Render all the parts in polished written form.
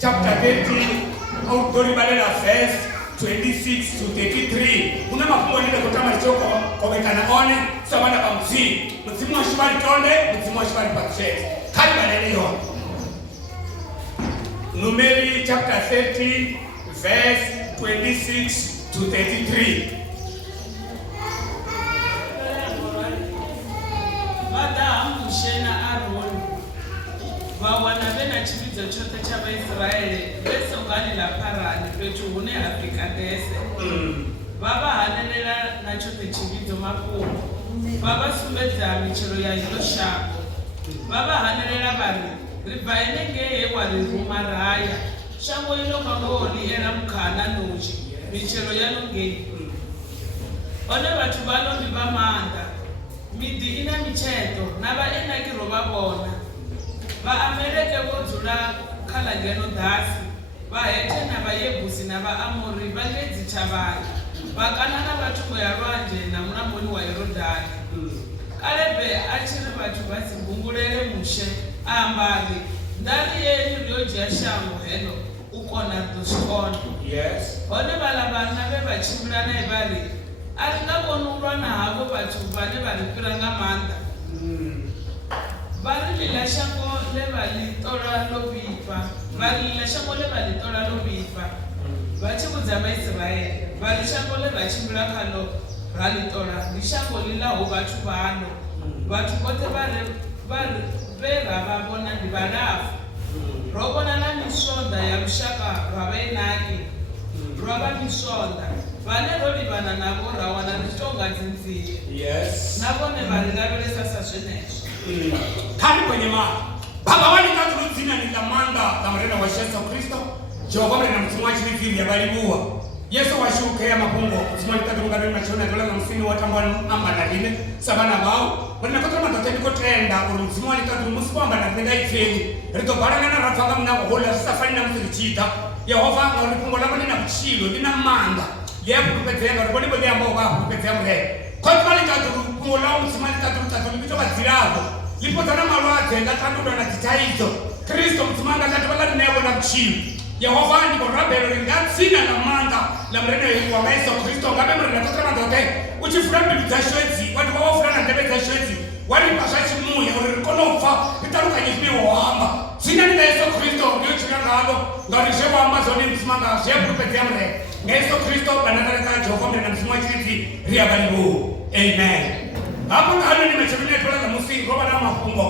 Chapter 13, verse 26 to 33. Kuna mafungo nenda kutama choko komekana one sabana kamsi. Msimu wa shibari tonde, msimu wa shibari patshe. Kali balele yo. Numeri chapter 30 verse 26 to 33. Madam Shena Aaron vawana vena chividzo chote chavaisraeri vesongani la parani petu hune apikadese vavahanelela na chote chividzo makumu vavasumbedza michero ya hilo shango vavahanelela vari ribva inenge wariruma raya shango inokangoni era mukana nochi michero yanongei one vatu vanondi vamanda midhi ina micheto navaenakiro vavona vaamereke vodzula khalangeno dhasi vahete navayebusi navaamori vanedzi chavana vakanana vatumbo ya lwanje namulamboni wa yorodhani kalebe achiri vatu vasibungulele mushe ambali Nḓarieni ryodzhia shango helo ukona ḓushikona hone vhala vhana ve vha tshimbila nae vari a ri nga koni u lwa na havho vhathu vhane vha ri fhira nga maanḓa vari lila shango le vha ḽi ṱola ḽo vhifha vari lila shango le vha ḽi ṱola ḽo vhifha vha tshi vhudza maIsraele vari shango le ra tshimbila khaḽo ra ḽi ṱola ndi shango ḽilaho vhathu vhano vhathu vhoṱhe ve ra vha vhona ndi vhalafu ro vhona na misonda ya lushaka lwa vhaenaki lwa vha misonda vane ro livhana navo ra wana ri tshi tonga dzinzie na vhone vha ri lavhelesa sa zwenezwo khani kwenye mali baba walikatulu dzina ni la manda la mrena wa Yesu Kristo Jehova mrena mtumwa chilivili ya balibuwa Yesu washuke ya mapungo mtumwa walikatulu ngari machona dola na msini watambwani amba na lime sabana wao mrena kotra matoteni kotenda uru mtumwa walikatulu musipo amba na tenga ifeni rito baranga na rafanga mna kuhola safari na msilichita Yehova na ulipungo lako nina kuchilo nina manda yebu kupetema ruboni bode ambao wako kupetema mre kwa walikatulu kumolao mtumwa walikatulu tatulu vitoka zirago lipo tana malwate ngatandula na titaizo Kristo mtumanga tatubala nebo na mchini Yehova ndiko rabelo ringatsi dzina la manda la murena wa Yesu Kristo ngabe murena totra mandote uchifuna mbilu dza shwedzi watu vavofuna na ndebe dza shwedzi waripa zva chimuya uri rikona upfa ritarukanye zvimwe wahamba dzina ni la Yesu Kristo ndiyo china ngalo ngari zvewamba zvoni msimanga zvepurupedzea murena Yesu Kristo banataka Jehova murena msimu wa chiriti riyabalibu amen. Hapo ngano nimechemene tola za musi ngoba na mafungo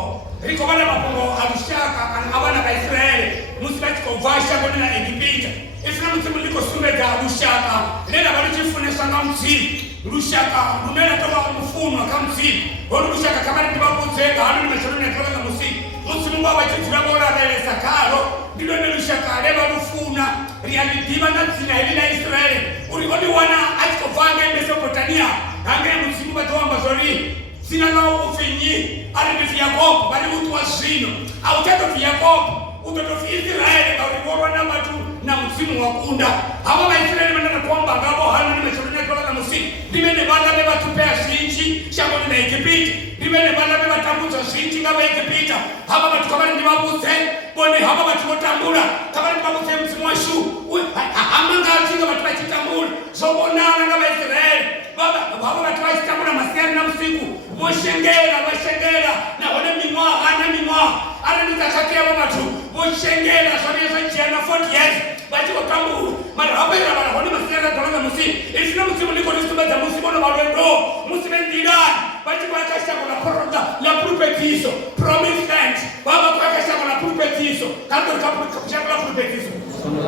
riko bana mafungo alushaka abana ba Israeli musibati kovasha bona na Egypt ifuna mutimu liko sumega alushaka lela balichifune sanga msimu lushaka lumela toba umufuno akamsimu ono lushaka kama ndibakuzenga hano nimechemene tola za musi musimu baba chitula bora bele sakalo ndilo ne lushaka leba lufuna reality bana tsina ile na Israeli uri oni wana atikofanga Mesopotamia hange musimu batwamba zori sina lao ufinyi alibi Yakobo bali mtu wa zino au teto Yakobo utoto Israeli baliborwa na watu na msimu wa kunda hapo wa Israeli wanataka kuomba ngabo hano nimechorona tola na musimu nimene bana beba tupea shinji shango na Egypt nimene bana beba tambuza shinji ngabo Egypt hapa watu kama ndi mabuze bone hapa watu motambula kama ndi mabuze msimu wa shu amanga chinga watu bachitambula sobonana ngabo Israeli baba watu bachitambula masiani na usiku moshengera na wale mimwa ana nitakatia watu moshengera sabia dzhia na 40 years bati wakambu mara hapa ila bana wale masiani tolanga musi ifuna musimu liko listumeza musimu na walendo musimu ndira bati kwa kasha kuna proroga la prophétiso promise land baba kwa kasha kuna prophétiso kanto kapusha kuna prophétiso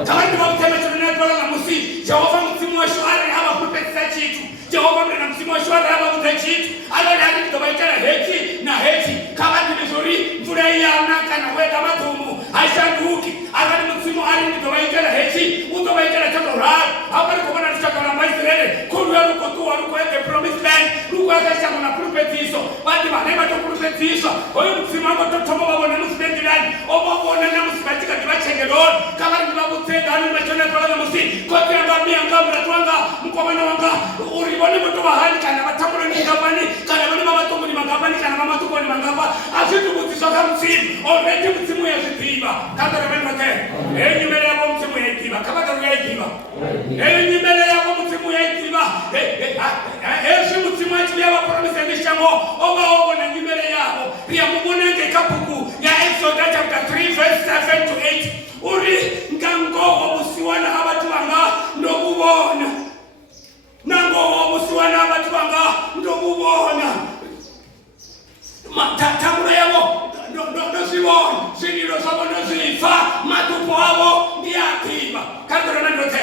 kama ndio mtema tunena tolanga musi Jehova musimu wa shwari hapa prophétisa chitu Jehova mrena msimu wa shwari hapa kutachitu ala yani kutobaitana heti na heti kama nimezuri mvura yana kana weka matumu haishanduki ala msimu ali kutobaitana heti utobaitana chato rai hapa ni kwa nani chakana Israeli kulwa ruko tu ruko yake promise land ruko yake chama na prophétiso bali manema to prophétiso oyo msimu wako totomo babona nusibendi land obabona na musibatika kibachengelo kama ni babutenga ali machona kwa musi kote ngamia ngamra twanga mkomana wanga uribone moto bahali kana batambulo ni ngabani kana bani mama tumbo ni mangabani kana mama tumbo ni mangaba asitu kutiso kama msimu already msimu ya zipiba kama na mimi mke nyimele yako msimu ya zipiba kama ndio ya zipiba nyimele yako msimu ya zipiba si msimu ya zipiba promise ni shango oba na nyimele yako pia mubonenge kapuku ya Exodus chapter 3 verse 7 to 8 uri ngango obusiwana abatu banga ndokubona nango obusiwana abatu banga ndokubona matatambula yabo ndosibona sinilo sabo ndosifa matupo abo ndiyakiba kadrona ndote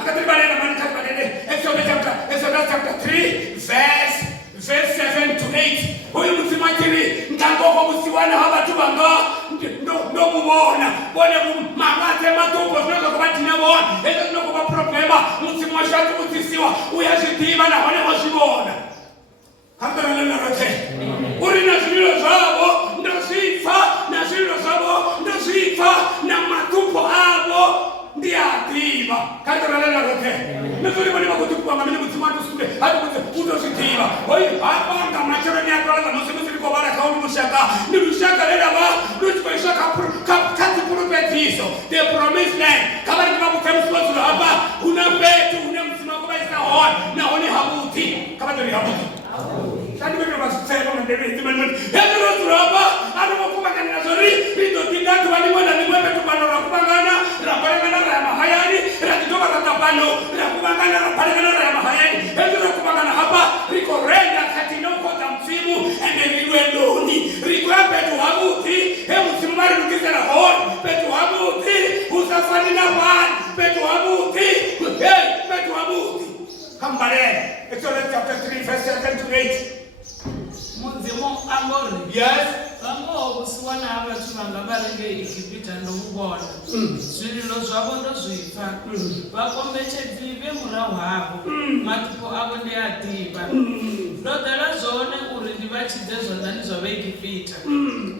akatibale na mani kadibale Exodus chapter 3 verse 7 to 8 huyu msimatiri ngangoko busiwana abatu banga ndokubona bone mamaze matupo sinozo kubatina bona ezo sinokuba problema msimu wa shatu kutisiwa uyazidima na hone wasibona Kambara na rote. Uri na zilo zabo ndosifa na zilo zabo ndosifa na matupo abo ndiyakiba kambara na rote. Nzuri bali bakutupa ngamini mtimatu sube hadi kutositiva. Oyi hapa ngamachoro ni atwala musimu siliko bara kauli mushaka ni mushaka lera ba luchiko ishaka kati prophétiso the promised land kama ni babu kemslo hapa una petu una msimamo baisa hon na honi habuti kama ndio habuti Tadi bado basema na ndebe timani. Hedro turaba, anapokumbana na zori, ndio tindatu wali mwana ni mwepe tupano na kubangana, rapangana na mahayani, rakitoka katapano, rakubangana na palengana na mahayani. Hedro kubangana hapa, riko renda katino kwa msimu, ende niwe ndoni. Riko petu habuti, msimu mari nukiza na hon, petu habuti, usafari na wan, petu habuti, petu habuti. Kambale, Exodus chapter 3 verse 7 to 8. Munzimo angori. Yes. Kango busiwana abatu bangabarenge ikipita ndokubona. Zwililo zwabo ndozwifa. Bakombetshedzile murahu habo. Matupo abo ndi adiba. Ndodala zone uri ndibachidze zvondani zvavekipita.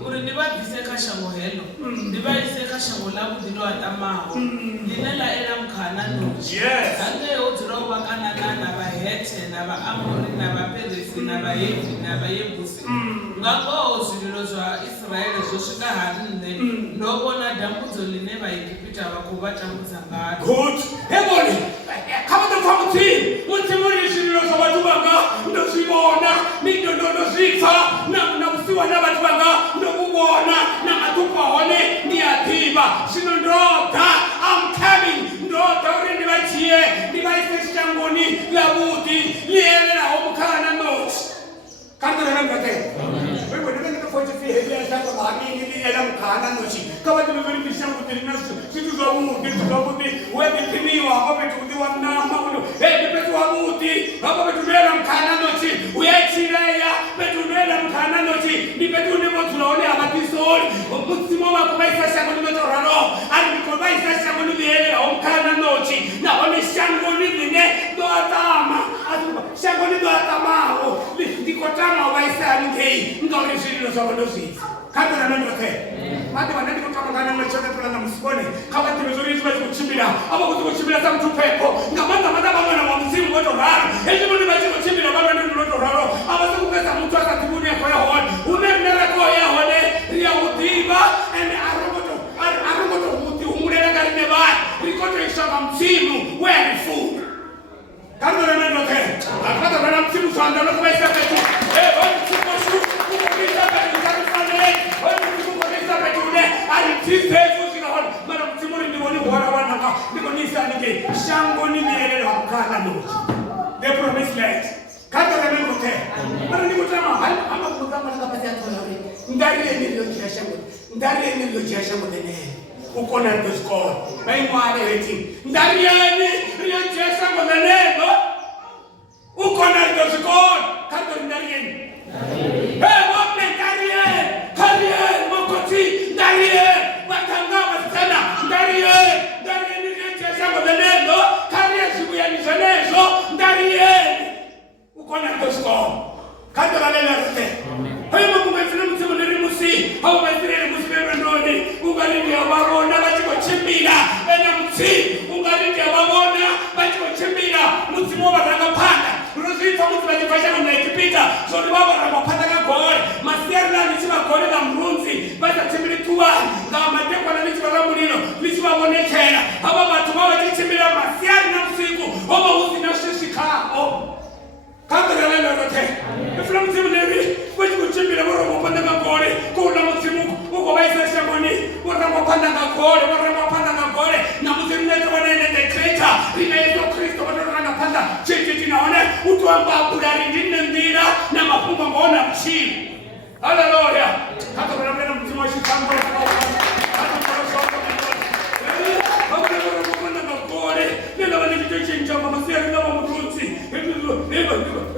Uri ndibabvise kashango helo. Ndibaise kashango labo ndinoatamaho. Ndinela era mkhana noji. Yes. Ande odzira ubakanana nabahete nabaamori nabaperesi nabayevi nabayebusi. Ngakho zwililo zwa Israeli zvosvika haninde ndobona dambudzo line vaIgipita vakubva tambudza ngaro. Good. labuti liyelela omkhana nothi kanti lana ngate wewe ndio kwa hiyo hili jambo la mimi ni ela mkhana nothi kama ndio vile bishangu tilinazo situ za Mungu kitu za Mungu wewe kiniwa hapo tudiwa na mamuno petu wa muti hapo tumela mkhana nothi uyachileya tumela mkhana nothi ni petu ndimo tunaone abatisori mutsimo wa kubaisa shango ni metorano ali kubaisa shango ni ela omkhana nothi na one shango ni ne do atama shango ni do atama ndikotama waisa ngei ngori zilo za wandozi kama na nani wake mate wanandi kutama kana na choka tula na msibone kama timezuri hizo kuchimbira ama kuchimbira za mtu pepo ngamanga madaba mwana wa mzimu wote raro hizo ni maji kuchimbira baba ndio ndio raro ama tukupeza mtu akatibuni kwa yao unenera kwa yao ya utiba and aromoto muti umurera gari neba rikoto ishaka mzimu where food kama na nani wake akata bana mzimu sanda na kwa isa petu shango ni mielelo mkana nothi the promised land kata na neno ke mara nikutama ama kutama na kapati yako yale Nḓarieni ndio shango Nḓarieni ndio shango tene uko na ndio score bai mwale heti Nḓarieni ndio shango neno uko na ndio score kata Nḓarieni wape Nḓarieni mokoti Nḓarieni watanga wasana Nḓarieni shango neno kariye shibuyani zanezo Nḓarieni ukona ndosko kando la lele rote hayo mungu mfuna mtsimo ndiri musi hawo matirele musi bendoni ungalindi abarona bachiko chimbira ena mutsi ungalindi ababona bachiko chimbira mutsimo baranga panda rozitha mutsi bachifasha na ikipita so ni baba ranga panda ka gore masierna nichiba gore na mrunzi bacha chimbiri tuwa ngama tekwa na nichiba la mulino nichiba bonekera aba bathu baba chimbira masierna usiku oba uzi na shishikao kanda la lele rote efuna mtsimo ndiri bachiko chimbira boro panda ka gore kuna mtsimu uko baisa shangoni boro panda ka gore na mzimu neto wanene the creator ina Yesu Kristo wanona panda cheti naone utu amba budari ndine ndira na mapumba ngona mchini haleluya hata kuna mwana mzimu wa shikambo hata kwa sababu hapo kuna ngore ndio wale vitu chinja mama sia ndio mrunzi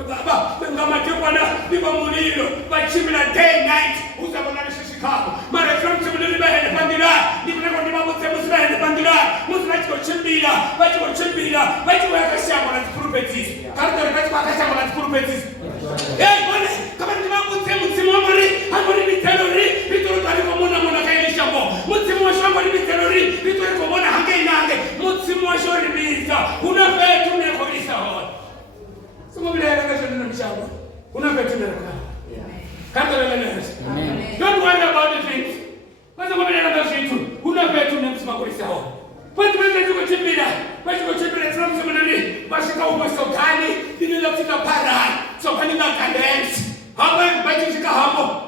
baba ngama tekwana biba mulilo bachimila day night uzabona shishikako mara from chimile bahene pandira ndiko ndi mamutse musibahene pandira musinacho chimbira bacho yakashamba na prophecies karikari bacho yakashamba na prophecies bone kama ndi mamutse mutsimo amori biterori bitoro tari komona kaili shambo mutsimo shambo ni biterori bitoro komona hange inange mutsimo shori biza una fetu ne korisa ho somo bila yakashamba na mshambo una fetu ne don't worry about the things. Kwanza kwa bila ndio kitu. Una fetu na msima kulisa ho. Watu wengi tuko chimbira from seminary. Basi kwa uwezo gani? Ndio kufika parani. So kani na cadence. Hapo basi fika hapo.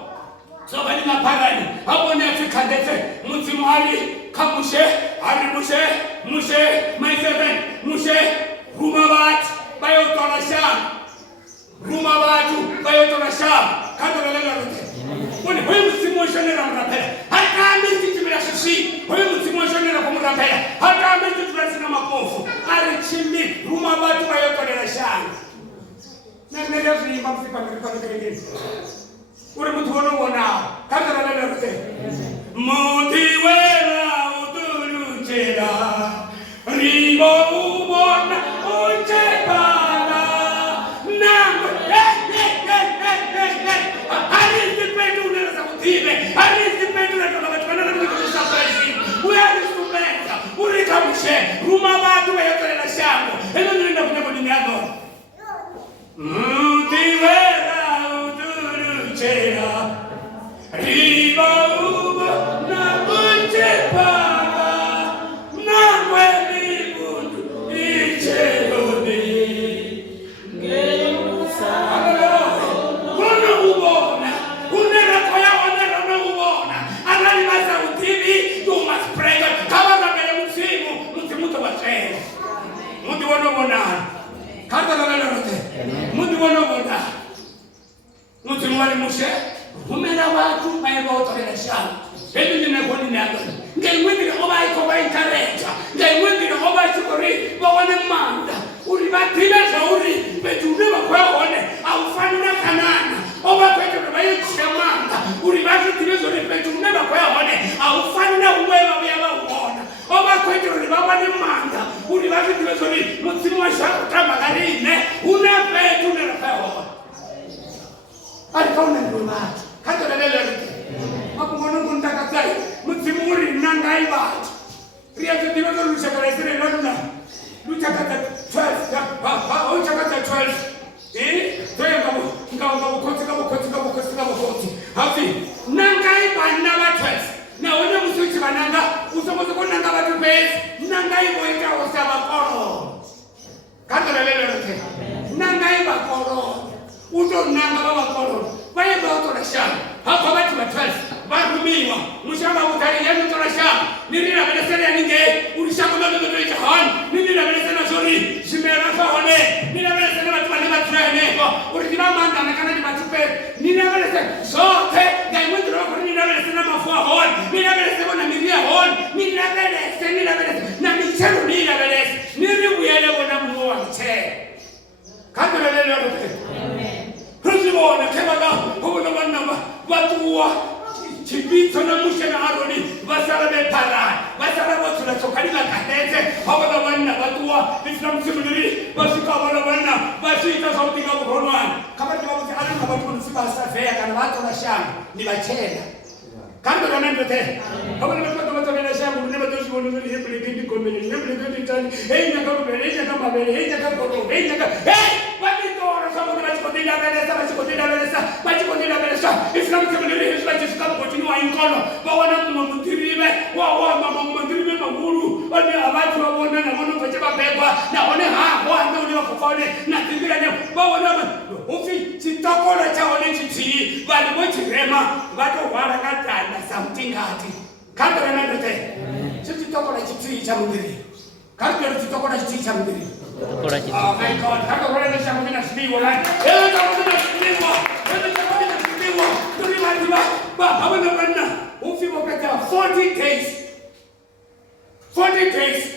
So kani na parani. Hapo ni Afrika ndete. Msimu hali kamushe, mushe, my seven, mushe, rumabat, bayo torasha. Kando la lele rote. Bone hoye msimu shonera mrapela. Hata mimi timira shishi. Hoye msimu shonera kumrapela. Hata mimi tunasina mapofu. Ali chimbi ruma watu wayotorera shanga. Na ndio zini mamfika kwa kile. Ule mtu wona. Kando la lele rote. Mutiwela utuluchela. Ribo ubona uchepana. Nango Ruma watu wayotorera shango. Eno nenda kunyako duniano. Mutiwela utuluchela. Riba ubo na uchepana. Na kweli mundu icheloni. Ngemusa. Kuna ubona. Unera kwa ya onera ubona. Anali masa utibi. You must pray. Kama na msimu wa tena. Mundu wana mushe humela watu bayebaotorela shango ebinekoni nabo ngeimwendile oba ikoba inkareta ngeimwendile oba chikori bawane manda uri batibeza uri betume bakwone awufani na kanana oba kwete bayikushamanga uri batibeza uri betume bakwone awufani na uweba byabaubona oba kwete uri bawane manda uri batibeza uri mutsimu wa shaka tabagarine una betu na bakwone alikaona ndio watu kato lelele makungono kuntakazai mutsimuri nangai vatu riyazo divazo luchakaraisire naluna luchakata 12 uchakata 12 toyenga ngabukotsi hafi nangai vana va 12 naone musuchi vananga usokozo konanga vatu besi nangai voita osava koro kato lelele nangai vakoro uto nanga baba koro vaye vaotora shamba hapa vatu va 12 varumiwa mushamba utali yenu tora shamba nirira benesene ninge urishamba ndo toita han nirira benesene zori shimera faone nirira benesene vatu vane vatrene uritiva manda nakana ni vatupe nirira benesene sote gaimwendi roko nirira benesene mafua hon nirira benesene bona miria hon nirira benesene na michero nirira benesene niri uyele bona muwa mche kadra lelo rote amen Ruzibona kebaga kubona banamba batuwa chibito na mushena aroni basara be para basara botula tokalika kadete abona banna batuwa islam simuliri basika abona banna basita sauti ka buronwan kama kibabuti alika batu sibasa feya kana watu na shamba ni bachela kando kanendo te abona batu na shamba ni batu shibona ni hebele gindi komele hebele gindi tani enya kama bele enya kama bele enya kama kodo enya kama Bachikonda belesa Islam kemele hisba jisika continua inkono bawana mumudiribe wa mama mumudiribe maguru ani abatu babona na bono bacheba beba na one wa ndo bakufone na tibira ne bawana ufi chitakola cha one chichi bali mochirema bato wala katanda something ati kandora na ndote chitakola chichi cha mudiri kandora chitakola chichi cha mudiri Oh my God, how come we're not going to see what I am 40 days. 40 days.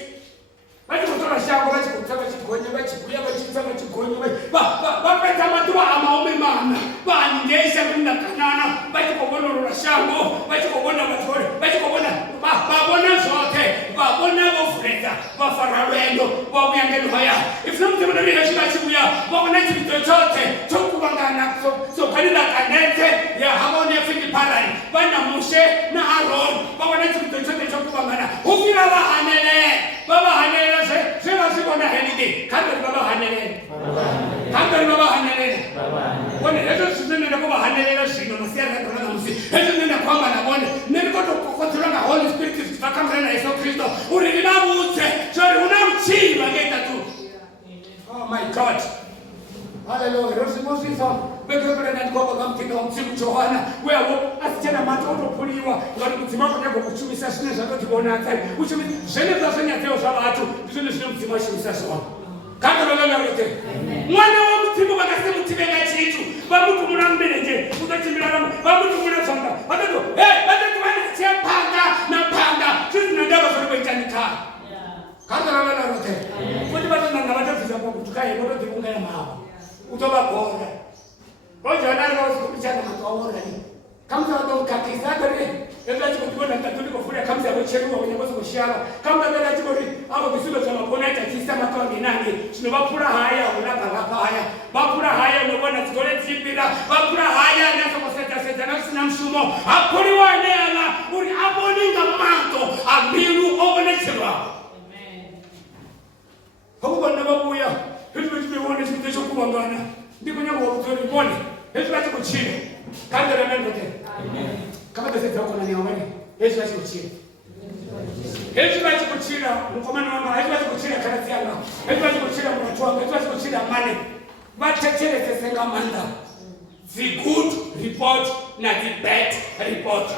Bati kutoka shango bati kutaka chikonye bati kuya bati kutaka chikonye bati matua amaome mama bangesha kwenda kanana bati kubona ro shango bati kubona batore bati kubona babona zote babona bofreta bafaralendo babuyangelo haya ifuna mtema ndiri hashika chibuya babona chibito chote chokubangana so kalila kanete ya hamone fiki parai bana Moshe na Aaron babona chibito chote chokubangana ukira baba hanele sema sikona heniki kando baba hanele bwana hizo sizene na baba hanele sino msia na tona msi hizo nenda kwamba na bwana niko kukontrola na Holy Spirit tutakamra na Yesu Kristo urinabuze sorry unamchiba ngeta tu oh my God hallelujah rosimosifa bekebele na kwa kamtinga msimu Yohana wewe asichana matoto puliwa ngati kutimako nyako kuchumisa sine za kuti bona atari uchumi zene za senya teo za watu zene zine mtima shumisa sawa kaka lolo yote mwana wa mtimu bakase mtibe ngachitu bamutu munambeleje utachimira bamutu munasanga batato batato bana chepanga na panga sisi na ndaba zori kwechanika kaka lolo yote kuti batana na batafiza kwa kutukaye bodo tibunga ya mawa utoba bora Roja nani wao kupitia na matuaora ni. Kama ndo kakisa kare, ndio tukubona tatuli kufanya kama ya wecheruwa kwenye bozo kushaba. Kama ndio tukori hapo kisulo cha mapona cha kisa matoa binange. Sio bapura haya unaka hapa haya. Bapura haya ndio bwana tukole tipira. Bapura haya ndio kuseta na sina mshumo. Apori wanela uri aboninga manto abiru obonechewa. Amen. Hapo bwana babuya. Hizo tumeona sisi kubangana. Ndiko nyako wazuri mbone. Yesu acha kuchia. Kanda na neno tena. Amen. Kama tazeti wako na niombe. Yesu acha kuchia. Yesu acha kuchia. Mkomano mama, Yesu acha kuchia kazi yangu. Yesu acha kuchia mtu wangu. Yesu acha kuchia mane. Bachechele tesenga manda. The good report na the bad report.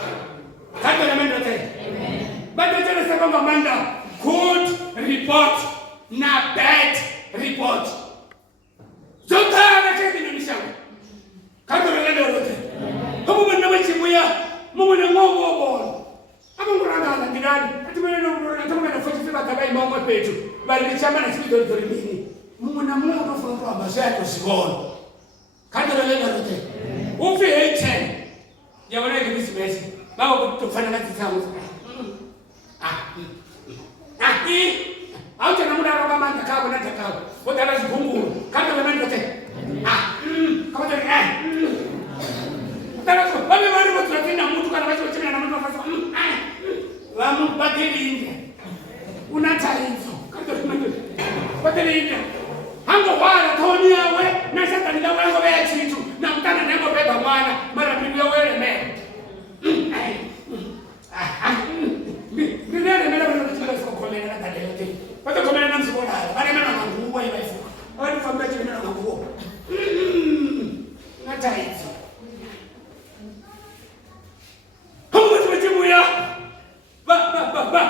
Kanda na neno tena. Amen. Bachechele tesenga manda. Good report na bad report. Zote anacheki ni nishauri. Kando lele wote. muya mumune ngogo abangurangana ndirani atimene atamana futhi bakaba imama pethu bali bichama na sibidori dori mini mumuna muntu ufuna kwamba shako sikona kandolo lena rote ufi 810 yabona ngibisimesi baba kutofana na tsamu auta namuna roba manda kabo na takabo bodala zibungulu kandolo lena rote kama tani Tarafu, babe bari botsina mtu kana bacho chimena na mtu afasa. Lamu badeli india. Unataizo. Kato tunaje. Badeli india. Hango wala toni yawe na shetani la wango be chitu na mtana nembo beba mwana mara bibi wewe me. Ndio ndio ndio ndio komena na tale yote. Pata komena na msibona. Bali mena na nguo ile ifu. Wali fambe chimena na nguo. Nataizo.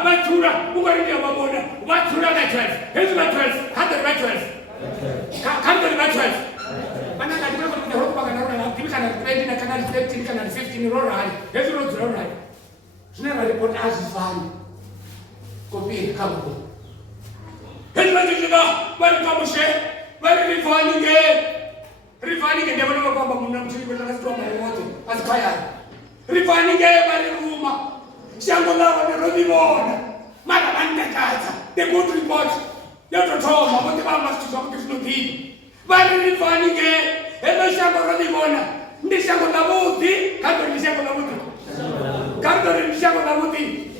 Batura, ugarindia babona. Batura na 12. Here's my 12. Kanda na 12. Kanda na 12. Bana kadima kwa ndio roba kana na timika na 20 na kana 15 kana 15 roll hali. Here's roll right. Tuna report as fani. Kopi kama ko. Here's my jiga, bali kamushe, bali Rifani ndio bwana kwamba mnamtili kwa nafsi kwa wote. Asipaya. Rifani bali ruma. Shango lao ni Ralivhesa. Mara bandakaza. The good report. Yoto toma wote mama tusomoke tunodini. Bali Ralivhesa eno shango Ralivhesa. Ndi shango la buti, kando ni shango la buti. Kando ni shango la buti.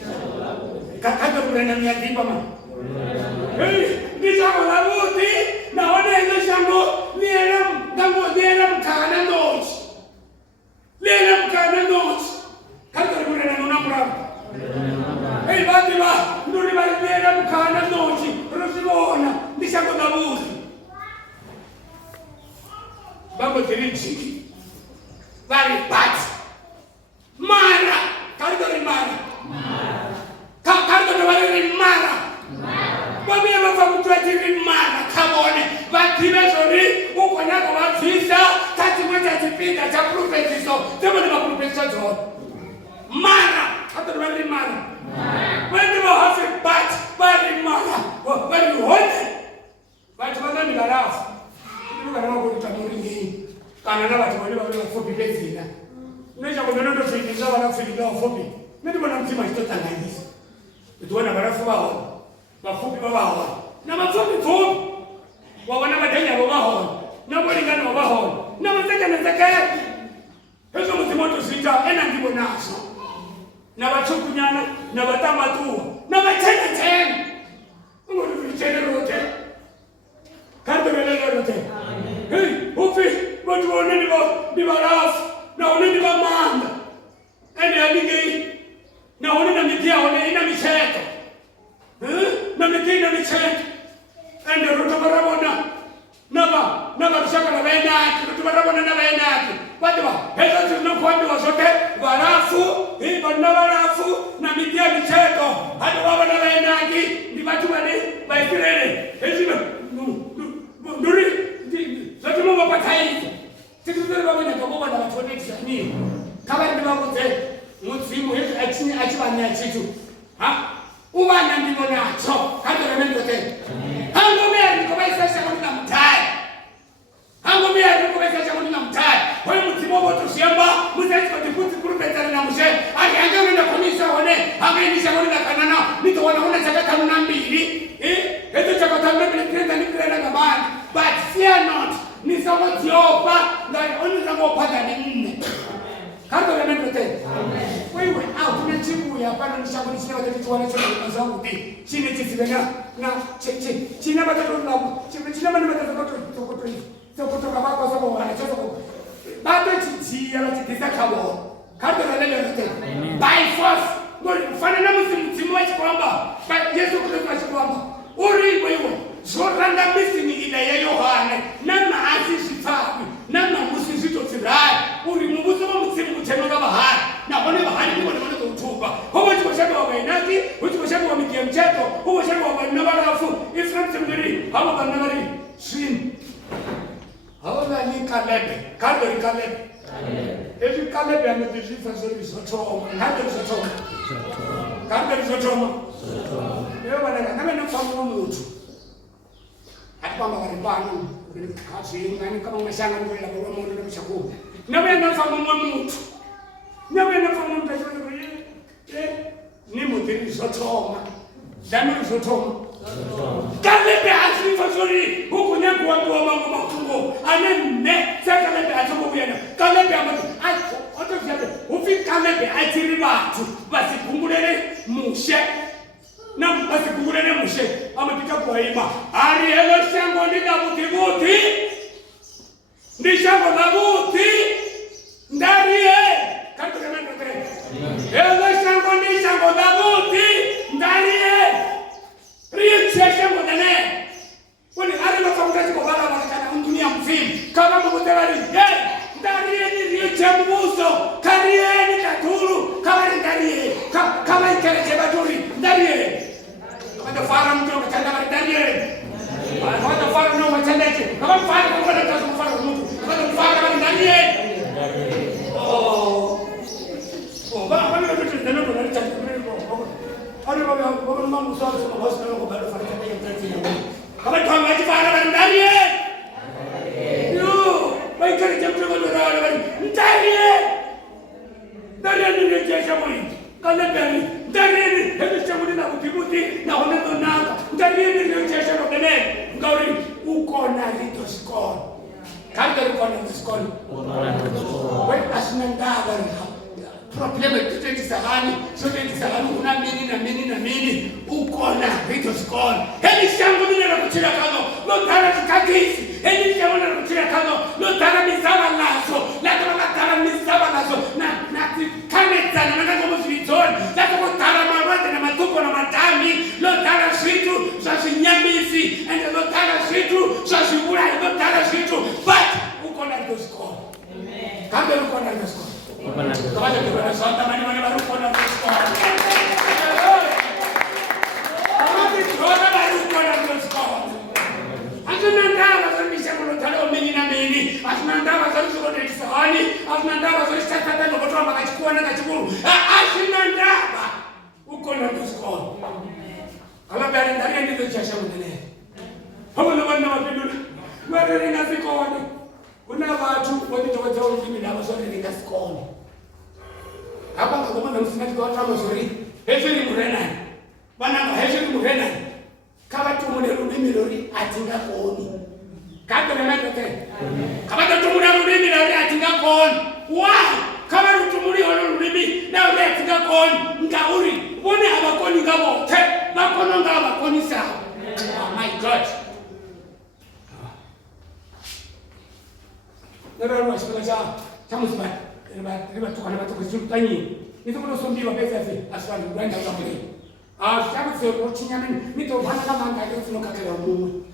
Kando kuna mia dimba mama. Ndi shango la buti na ona eno shango ni era mkana ndochi. Lena mkana ndochi. Kando kuna nona mraba. Hey Fatima, nduri balibera mukana ndochi, Ralivhesa, ndishango nabuzi. Babo tirinchiki. Bali bat. Mara, kando ni mara. Kando ni wale mara. Babi ya mafamutu ya tiri mara, kabone. Batime zori, uko nyako wafisa, tati mweta jipinda, cha profetiso. Temo ni maprofetiso zori. Mara, kando ni wale mara. When you have a bat, very mara, when you hold it, but when you are off, you are not going to be Canada, but when you are for people, Nature will not finish our feeling of me. Maybe when I'm too much like this. But when I'm a flower, but for people are number 44. Well, whenever they are overhaul, nobody can overhaul. Number second is the cat. Here's what you want to see, and I'm going to na bachukunyana na batamatua na batena tena ngori vitene rote kando lele rote hey ufi watu waneni ba barafu na waneni ba manda ene adige na waneni na mitia waneni na micheto na mitia na micheto ende roto barabona na bishaka na baina roto barabona na baina Padwa, hezo tunakwambia wasote barafu, hii barafu na mitia micheto. Hadi baba na waendaji, ni watu wale baifirele. Hezo nduri zote mambo pataiti. Sisi baba na baba na watu wote nini? Kama ni baba wote, msimu hezo achibanya chitu. Ubana ndimo nacho. Kando na mendo te. Hango mea niko baisa shakoni na mtai. Hango mea niko baisa shakoni na mtai. Wewe mtimobo tusiamba mzazi kutifuti kurupetana na mshe aliangalia na kanisa wane ameinisha wale na kanana nito wanaona chaka kanuna mbili hizo chaka kanuna mbili kwenda ni kwenda na bani but fear not ni sawa Jehova na oni zango pata ni nne kando ya neno tena wewe au tunachibu ya hapana ni shamba nisema watu wanacho na zangu di chini tisibena na chini bado na chini bado kutoka baba sababu wanachoka bado dzhia batidisa kabo kando na lele yote by force ngori ufana na mzimu wa chikwamba Yesu Kristo achikwamba uri wewe zoranda missing ida ya Yohane na maasi shitabu na mamusi zito tirai uri mubuzo wa mzimu mteno nga bahari na bone bahari ni bone kutuba hobo chikoshaka wa bainaki uchikoshaka wa mikia mcheto hobo shaka wa banabarafu Israel timiri hapo banabari shin hawa ni Kalebe kando ni Kalebe Every color be ame different so risotoma. Ngande risotoma. Ngande risotoma. Yo bana ngame nofamba umuntu. Atibamba baribana kasi ngani kama mashanga ngolela kwa umuntu nomshakuba. Nabe nofamba umuntu. Nabe nofamba umuntu ni mudiri risotoma. Dami risotoma. Kalebe asifa sori hukunyaku watu wa mambo makungo anene sekalebe atoko kuyena kalebe amatu oto vyabe ufi kalebe atiri batu basi kungulele mushe na basi kungulele mushe amapika kwa ima ari hello shango ni buti ndi shango na buti ndarie kanto kemendo kre hello shango ni shango na buti ndarie Rio shango nene wani ari makamutaji kwa bala wakana dunia mzima kama mbutelari ndarieni Rio chambuso karieni katuru kama ndarieni kama ikeleje baturi ndarieni kama fara mtu mtanda bali ndarieni kama fara no mtandeke kama fara kwa ndio kufara mtu kama fara bali ndarieni baba ndio ndio ndio ari baba mama sasa kwa hospitali kwa bado fanya kazi kama twanga jifara bali ndarieni baikari jambo ndo bali ndarieni ndarieni ndio jesha mwingi kana bali ndarieni hebu changu na kutibuti na honezo nanga ndarieni ndio jesha ndo bene ngori uko na little score kanga uko na score wewe asina ndaba problema tuteti sahani sote tisahani una mini uko na little score heli shangu ndio nakuchira kano no tara tukagisi heli shangu ndio nakuchira kano no tara misaba naso la tara misaba naso na kaneta na kama msivizoni la tara mawate na matuko na matami lo tara switu za sinyamisi and lo tara switu za sibura lo tara switu but uko na little score amen kama uko na little score kama ndio santa mani mani baru uko na little score Asunandava zamisha kulotalo menina meni asunandava zalusokote kisahani asunandava zalishakata ngotoa makachukua na kachukuru asunandava uko na kusko kala bali ndani ndio chasha mwenene hapo ndo wana mapindu wewe ringa sikoni kuna watu wajitoka ulimi na maswali ringa sikoni hapa kama na msingi kwa watu maswali hezeli mrena bana hezeli mrena kama tumune rudimi lori atinga koni kato nemendo te kama tumune rudimi lori atinga koni why kama tumune rudimi na lori atinga koni ngauri bone abakoni ngabo te bakono ngaba koni sawa oh my god nero washikala cha chamusba riba tukana batukuzimu tanyi nitukuno sombiwa pesa fi aswali ngenda utamuli Shaka se uchinyamini mito bana kama ngale funoka kala mumu.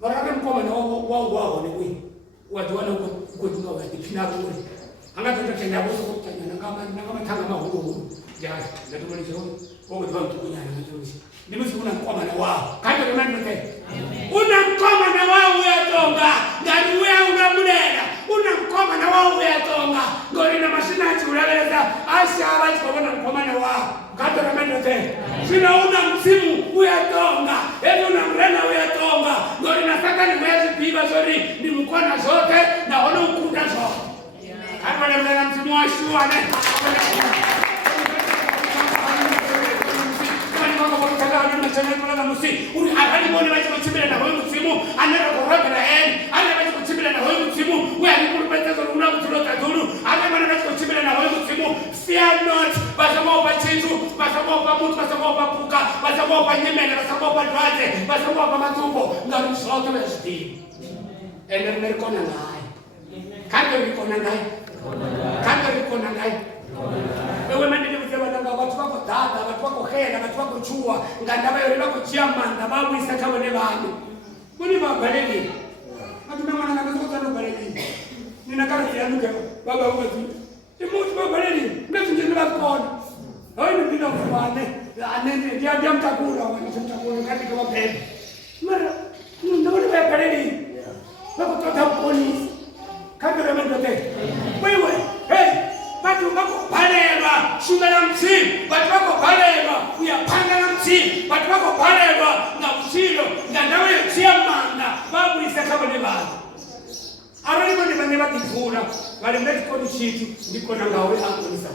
Marabe mkoma na wao ni wewe. Watu wana uko dunga wa dipina bure. Anga tutatenda boso kutanya kama tanga mahuru. Jaji, natumani sio. Wao ndio mtukunya na mtumishi. Ndivyo kuna mkoma na wao. Kaje ndio mimi una mkoma na wao uyatonga. Ngani wewe unamulera. Una mkoma na wao uyatonga. Ngori na mashina chuleleza. Asha abaji kwa mkoma na wao. Kato na mendo te. Sina una msimu uyatonga. Ezi una mrena uyatonga. Ngori nataka ni mwezi piba zori. Ni mkona zote na ono ukuta zote. Kama na mrena msimu wa shua ne. Kani mwaka kwa kutaka hali na chanya kuna na musi. Uri harani mwone wachi kuchibile na hoi msimu. Anera kuroke na heni. Anera wachi kuchibile na hoi msimu. Uya nikuru pete zori una kuturo katuru. Anera wachi kuchibile na hoi msimu. Fear not. Basamo pa chintu. Basamo pa mutu. Basamo pa puka. Basamo pa nyemene. Basamo pa dwaze. Basamo pa matumbo. Ngaru shoto na shti. Ene merikona ngai. Kando rikona ngai. Kando rikona ngai. Wewe mandile kusema nanga watu wako dada, watu wako hela, watu wako chua, ngandaba yole wako chiamanda, babu isaka wale bantu. Muni babaleni. Atuna mwana na kazo tano baleni. Nina kama kianuka baba huko tu. Timuti babaleni, mimi ndio nakona. Hayo ndio ndio mfane. Anende ndio mtakula, wanachokula katika mapembe. Mara ndio babaleni. Wako tota polisi. Kamera mendo te. Wewe babu isaka bane ba arali bane bane batifuna bali mletiko chitu ndiko na ngawe akulisa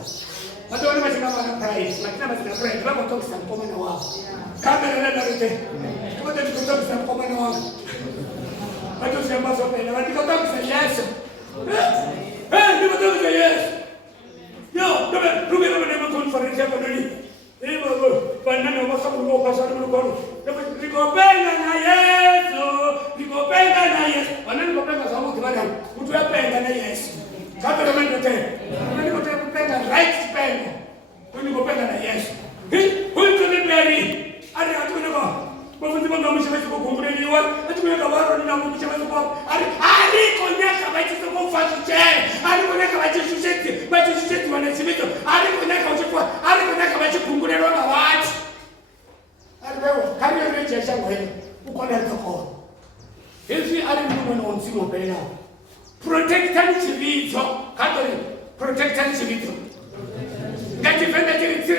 bato wale bachina bana price makina bachina price bako tokisa mkomana wao kamera na narite kote tukotokisa mkomana wao bato shamba sope na bato tokisa Yesu ndiko tokisa Yesu yo rume na conference hapo ndani baba banana wasabu ngo pasana ngo nikopenda na Yesu nikopenda na Yesu banana nikopenda sababu kibali mtu yapenda na Yesu kato na mimi tena nikopenda kupenda right spend nikopenda na Yesu huyu tunabali ari atuko bafundi banga mshimezi kukumbuliwa atumeka waro na mshimezi kwa ari konyaka bachizo kwa fasiche ari konyaka bachizo wanachimito ari konyaka uchukua ari konyaka bachikumbuliwa na watu ari wewe kama reje shango hili uko na toko hivi ari mwana wa msimu pena protectant chivito kato protectant chivito ngati penda chivito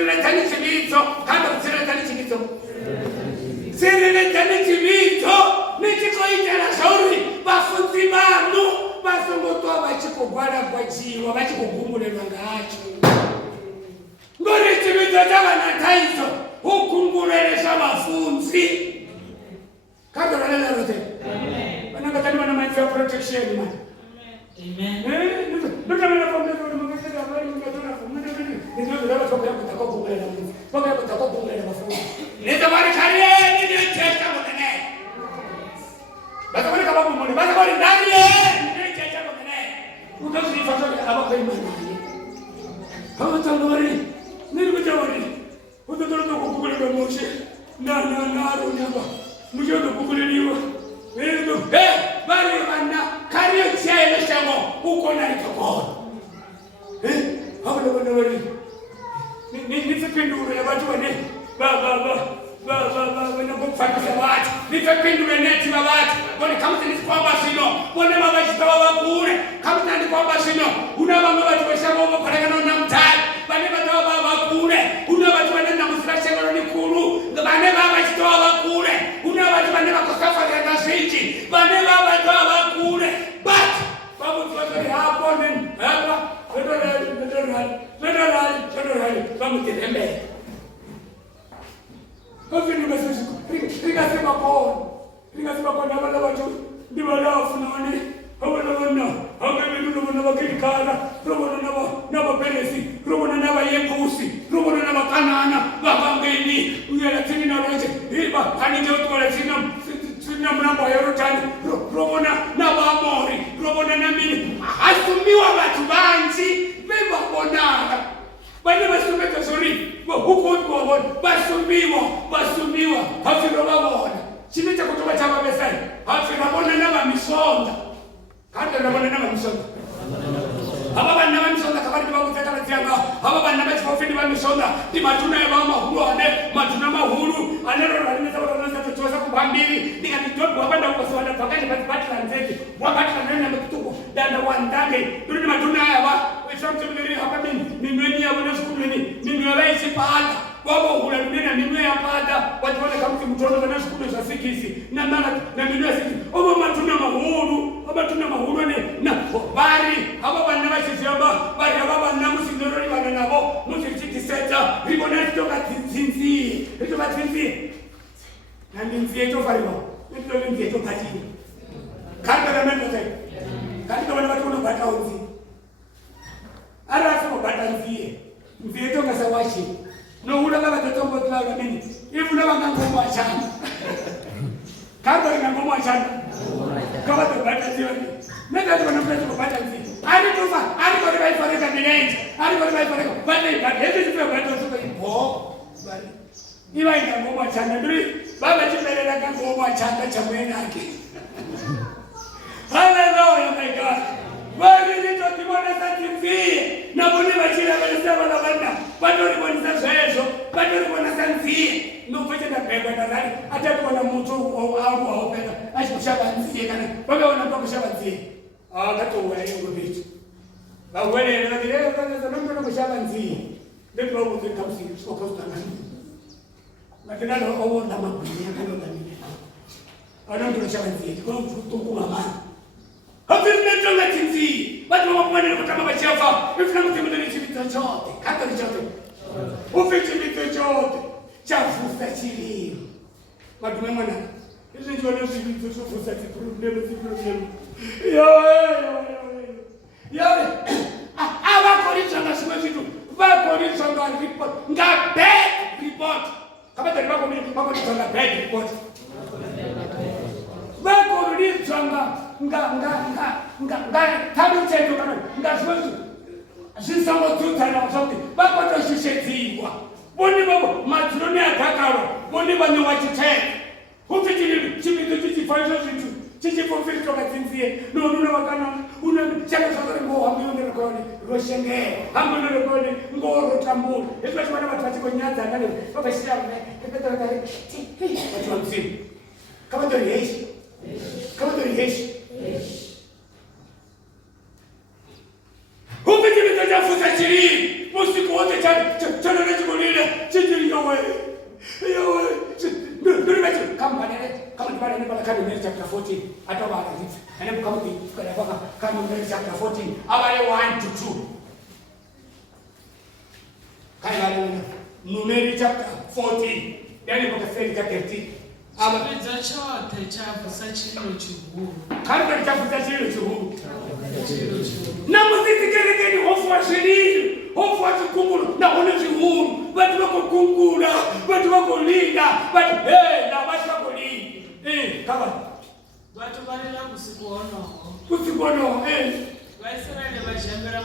chivito kato chivito Serene tani chivito nitiko itera shauri bafunzi banu basongotoa bachiko gwada kwa chiwa bachiko gumulelwa ngacho ngore chivito chavana taizo ukungulelesha bafunzi kato lalela rote amen bananga tani bana mind of protection man amen ndio mna kwa ndio mngeza habari mngatona fumana ndio ndio ndio toka hapo takokulela toka hapo takokulela bafunzi ndio bari karieni ndio cheka mwenene basi kwa sababu mbona basi kwa ndani ndio cheka mwenene utazifanya hapo kwa imani hapo tangori ndio kujawari utatoka kukukulela moshe na runyaba mjodo kukuleliwa ndio bari bana kariyo chele shango uko na litoko hapo ndio wali ni sependuro ya watu wane baba wanakufanya watu nipepindule neti na watu bwana kama ni kwamba sino bwana baba jitawa kule kama ni kwamba sino una mama watu washamo palegana na mtani bwana baba kule una watu wanaenda msirashe ni kulu bwana baba jitawa kule una watu wanaenda kusafa ya nasiji bwana baba kule but babu tuwazali hapo nini hapa federal babu tembe Hapo nikasema kwa na watu ndio walafu naone hapo naona hapo ndio ndio wakikana robo na wapelesi robo na wayepusi robo na wakanana wabangeni uyala tini na roje iba kanije utwala sina mnamba ya rotani robo na wamori robo na mimi asumiwa watu banzi beba bonanga bali basumeka sori huko basumiwa hafiro babona chini cha kutoka chama besani hafiro babona na bamisonga hata na babona na bamisonga haba bana bamisonga kabari babu tata tianga haba bana bachofindi bamisonga ni matuna ya mama hulu matuna mahulu anero ralime sababu tunaweza tuweza kubambili nikatitoa wapanda kwa sababu pakati pati la nzeki wakati na mtuko danda wandage ndio matuna haya wesamtumiri hapa mimi ya wana shukrani mimi waisi pahala baba hula dunia mimi ya pada watu wale kama mtoto wana shukrani za sikisi na mimi ya sikisi obo matuna mahuru na bari hapa bana bashishamba bari hapa bana musindoroni bana nabo musitiki seta ribona toka tinzi na minzi to fariwa ndio minzi to pati kanda na mendo sai kanda wana watu wana bata uzi ara sema bata nzie to ngasa washi no ula baba totombo tlaga mini ifuna banga ngoma achana kanda na ngoma achana kama to bata nzie nenda to na mpeto bata nzie ari tufa ari kwa bai fareka minenje ari kwa bai fareka bata hivi tu bata to ipo bali iwa ina ngoma achana nduri baba chimeleka ka ngoma achana cha mwenake hallelujah my god bali ndio kimona satifie na bone bachira balesema na banda bado libonisa zezo bado libonisa nzie no fete da pega da rali hata kuna mtu au pega ashikushaba nzie kana baba wanatoka kushaba nzie kato wewe ngobicho ba wewe ndio ndio ndio kushaba nzie ndio kwa mtu kamsi sio kwa nani lakini ndio au na mabunia kana ndio anondolo chakanzi ko kutunga mani hapimne tonga tinzi batu wapwana kutama bachafa ifuna mtembe ni chibito chote kata ni chote ufiti chibito chote chafusa chilio madume mwana hizo ndio ndio chibito chafusa problem yawe abakolisha ngasimo chitu bakolisha nga report nga bad report kama tani bakolisha nga bad report bakolisha nga tabu chetu kana ngasimo zisango tutana something bakotoshishedziwa boni babo matroni atakaro boni bane wachiteka ufitili chibito chichifaisha chitu chichipofili toka tinzie nonuna wakana una chaka sakare ngo hambione rekone roshenge hambione rekone ngo rotambula etwa chwana batati konyaza ngane baba shame kepeta kare watu wa msimu kama tori yeshi ufitili tajafuta chiri usiku wote chana chikulile chichiri yowe nurimecho kama nibale nibala kani nere chapter 14 ata bala hivi ene kama kikala baka kama nere chapter 14 abale 1 to 2 kai bale numeri chapter 14 yani kwa sasa chapter 13 aba za chote chapo sachilo chihuru kani chapo sachilo chihuru na muziki kile hofu wa shiriki hofu wa kunguru na ona chihuru watu wako kungura watu wako linda watu na watu wako linda kama watu balila kusikuono Vaisraeli vashambira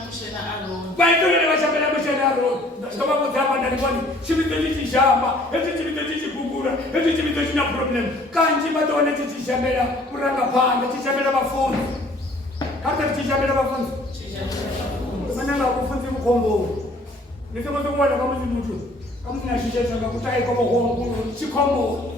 mushena Aroni kama kuzapa ndaliboni chibito chichishamba eti chibito chichikungura eti chibito china problem kanji batone chichishambira kuranga panda chichambira bafunzi kata chichambira bafunzi manana kufunzi mkombo nisema kuona kama mtu kama tunashisha sanga kutai kama hongo chikombo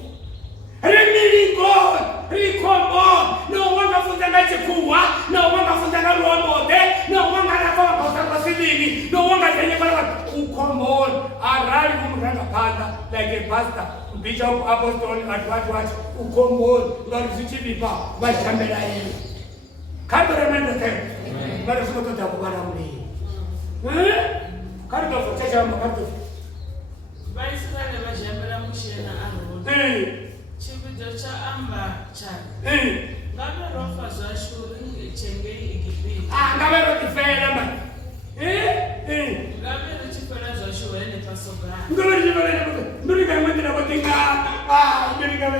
Rikombo, no wanga funzanga chikuwa, no wanga funzanga ruomode, no wanga rafa kwa sibini, no wanga tenye para ukombo, arali kumranga panda like a pastor, bishop, apostle, and what, ukombo, ngari zichibipa, bashambela yenu. Kando remember them, bado siko tutakubana mli. Kando fuchecha mkato. Vaisraeli vashambira mushena Aroni. Chibito cha amba chake. Ngabe rofa za shuri chengei igipiti. Ngabe rotifela man. Ngabe rotifela za shuri ne pasogana. Ngabe rotifela nduri kama ndina botinga. Nduri kama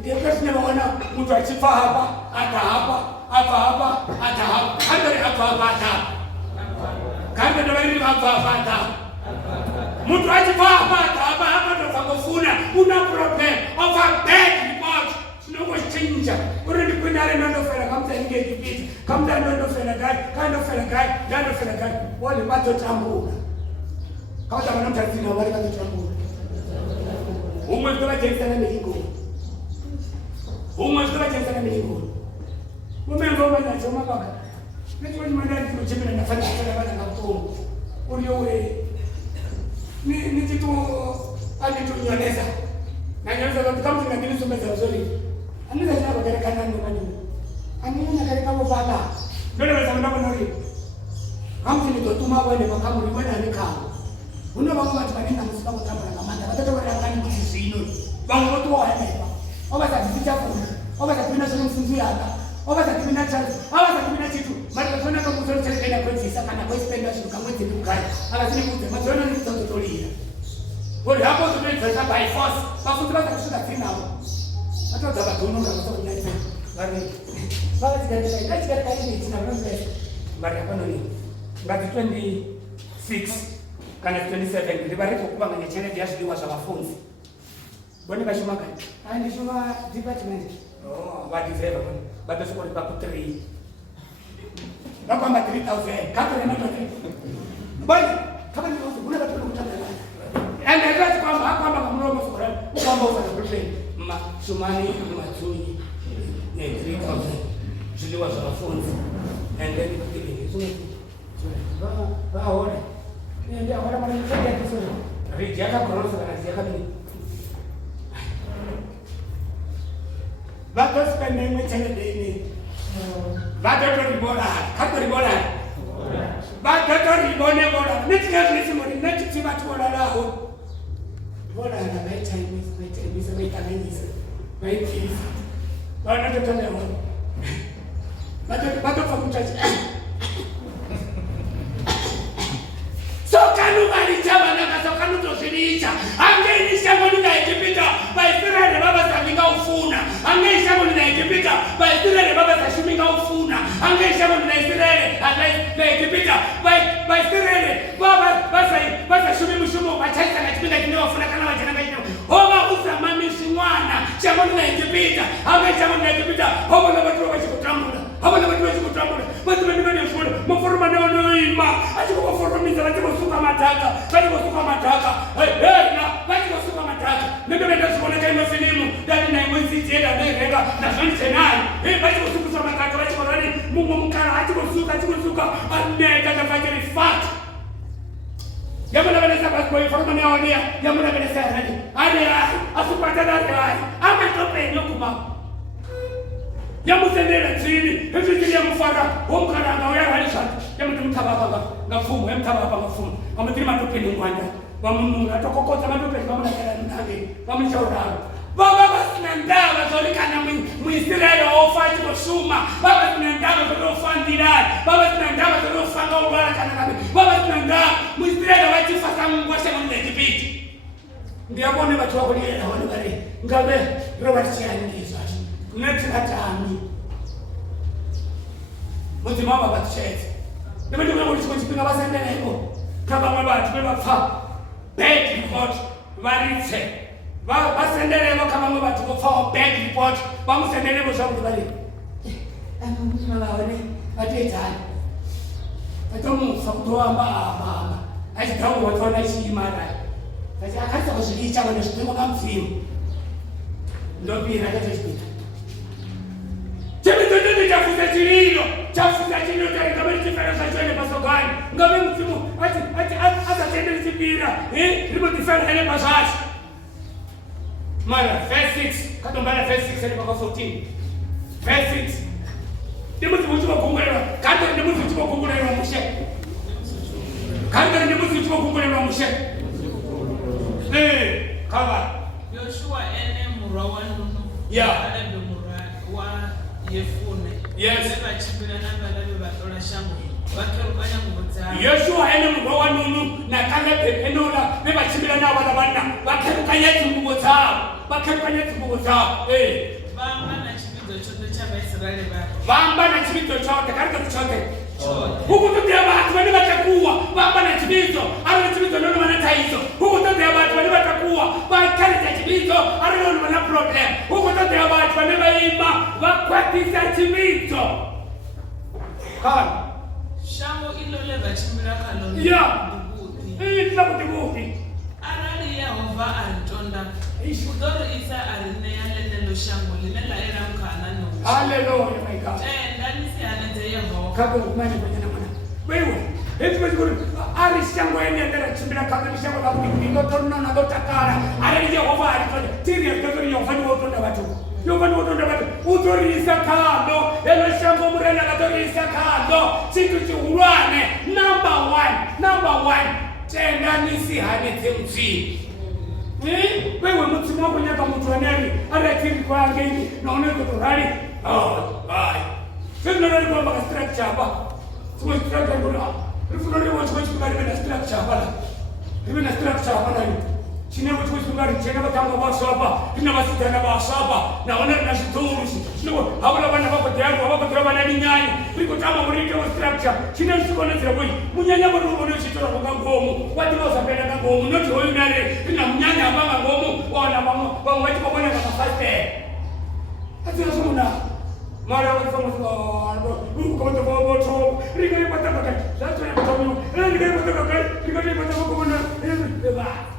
ndio kasina wana mtu achifa hapa, ata hapa, ata hapa, ata hapa. Kandari hapa ata. Kandari ndari hapa ata. Mtu achifa hapa, hapa ndo fakofuna una problem of a bad report. Sino chinja. Uri kwenda ndo fela kama nge kipiti. Kama ndo fela guy. Wale bato tambula. Kama tabana mtazina wale bato tambula. Umwe ndo bajenza na milingo. Mumengo bana choma baka. Ndio mwendani tuchimena nafanya kila bana na mtongo. Uriwe ni kitu alichonyeleza. Na nyeleza kwa kama tunakili someza vizuri. Anaweza japo katika nani nani. Aniona katika baba. Ndio naweza mnamo nori. Kama nilitotuma wewe kwa kama ulikwenda nikao. Una baba watu kanina msibabu kama na manda. Watoto wanaangani msisino. Bango watu waelewa. Obata kichafu. Obata kuna sema mfunzi yaka. Obata kuna chali. Obata kuna kitu. Mara tuna kama mtoto tena kwa sisi sana kwa spenda shuka kama mtu mkai. Anasema mtu matona ni mtoto tolia. Wale hapo tunataka by force. Bafuta kushuka tena. Hata daba tuno na mtoto nyanya. Bali. Bali katika hili tunaona bali hapa nini? Ngati 26 kana 27 ndio bali kwa kwenye chene dia shule wa wanafunzi. Bwana kashuma gani? Ni shuma department. Wadi zero bwana. Bado siko ni papo 3. Na kama 3000 kama ni ndio. Bwana kama ni kuna watu wanakutana. Ndio kwamba mromo sokora. Kwamba ufanye problem. Shumani mazuri. 3000. Shule wa wanafunzi. And then ahora ndio ahora mara nyingi yakisema rijaka korosa na ziaka ni vatosipenda imwe chelede ini vatotoribora katoribora vatotoribone bora netikazvisimuri netitivatikuorarawo vorara vaitaimisa vaitamenyisa vaipirisa vanatotonewa vatopfa mutachi sokanuvarichavanaka sokanutozviricha angeini shango ninaikipita vaisraeri vavasavhinga ufuna angei shango ninaikipita vaisraeri vavasashuminga ufuna angei shango ninaisraeri naikipita vaisraeri vasashumi mushumo vachaisanga chipinga chinevafuna kana vachananga hova usamamisi mwana shango ninaikipita angei shango ninaikipita hovona vatuva vachikutambura havana vati vachikutambura vati vandivanezvona maforomane vanoima achikovaforomisa vachikosuka madhaka vachikosuka madhaka ndendovendazvivona kaino filimu dani naimwezijeda nairenga nazvanisenai vachikosukusa madhaka vachikorani mumwe mukara achikosuka aneta kafakiri fat yamunavenesa vasiboi foromane yaonia yamunavenesa yarani areai asupatanareai amatopenyo kuma yamusendera chini ezvitiri yamufara womkaranga uyaralishat yamuti mutavapa ngafumo yamutavapa ngafumo vamutiri matopeni mwanda vamununga tokokotsa matopeni vamunakera ndange vamuchauraro vava vasina ndava zvauri kana muisraeri waofa achikoshuma vava vasina ndava zvaurofambirani vava vasina ndava zvaurofanga urara kana kabe vava vasina ndava muisraeri vachifasa ngwashamunezegipiti ndiyabone vatu vakoniyera vano vari ngabe rovatichiyaningizva netinatami mudzima vavatishedza nevandivaotichipinga vasendereiko kavamwe vatu vevapfa bad report varitse vasenderevo kavamwe vatu vopfawo bad report vamusenderevo zvakuti vari vaone vatoedzani vatomufa kutoamba achidhaurwa toona chiimarai ati akaisa kuzvidicha vane zvipingo kamupfimu ndopira katozvipinga chemitototo chafuza chiriro taringavechifera zvachone pasogani ngave mutsimu ati asatenderi chipira rimodifera ene pazvacho mara verse 6 katombara verse 6 ene paka 14 verse 6 ndimuti muchivogongorerwa kandori ndimuti uchivogongorerwa mushe kava Yoshua ene murwa wanunu alebe murwa wa yefune vachipira navalavi vatora shango vakerukanya nguo dzavo Yoshua ene murwa wanunu nakalebe enola vevachipira navalavana vakerukanya nguo dzavo vamba nachividzo chose chavaisraeri vamba nachividzo chote karikati chote hukutotea vatu vane vatakuwa vamba nachividzo ari nachividzo nono vana taizo hukutotea vatu vane vatakuwa vakarita chividzo ari nono vana problem hukutotea vatu vane vaima vakwatisa chividzo kana shango ilole vachimbira kaloni ndila kuti vuti arali Yehova aritonda udori isa arineyalelelo shango linelaera mkana nomu haleluya my God ndanisi haneze Yehova kako kumane kwenye mwana wewe eti bezikuri ari shango endera chimbira kako shango la kuti ndotonna na dotakara ari Yehova aritonda tiri yatori Yehova ni wotonda watu Yehova ni wotonda watu utorisa kando elo shango murena katorisa kando chintu chihulwane number 1 tendanisi haneze mtsi wewe mutsima wako nyaka mtu anani aratiri kwa ngeni naona kutorali sisi kwa mpaka structure hapa sio structure ndio rifuna leo watu wetu kali na structure hapa hivi na structure hapa nani chini watu wetu kali chena batanga basi hapa ina basitana basi hapa naona na shiturushi sio hapo bana bako tayari bako tayari bana nyanya liko tama murike wa structure chini sio na zira boy munyanya bado unaona shitora kwa ngomu watu wao zapenda na ngomu noti hoyo nare ina mnyanya hapa ngomu wana mama wao watu kwa bwana kama faste hata sio mara wafanya kwa moto ringalipata wakati sasa yanatomiwa ringalipata kuna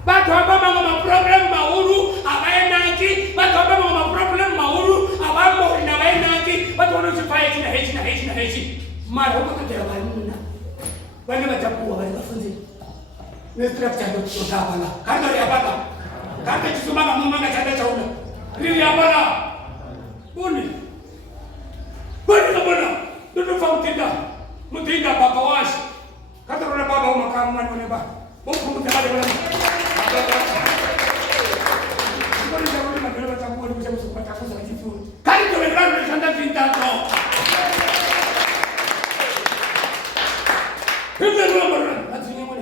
bado hapa mama problem mauru abaenaki bado hapa mama problem mauru abambo ina baenaki bado wanachofanya na hichi mara huko kwa wanuna wale watakuwa wale wafunzi ni structure ndio tutawala kando ya baba kando kisoma mama ngachanda chauna ndio ya baba Bone. Bone na bona. Ndio fautenda. Mutenda baba washi. Kata rona baba umakamu mwana wane ba. Boku mutende wala. Bone na bone mabelo batambo ni kujabu kupata kosa kifu. Kali to wendrano ni shanda vintato. Hivi ndio bwana. Atinya mwana.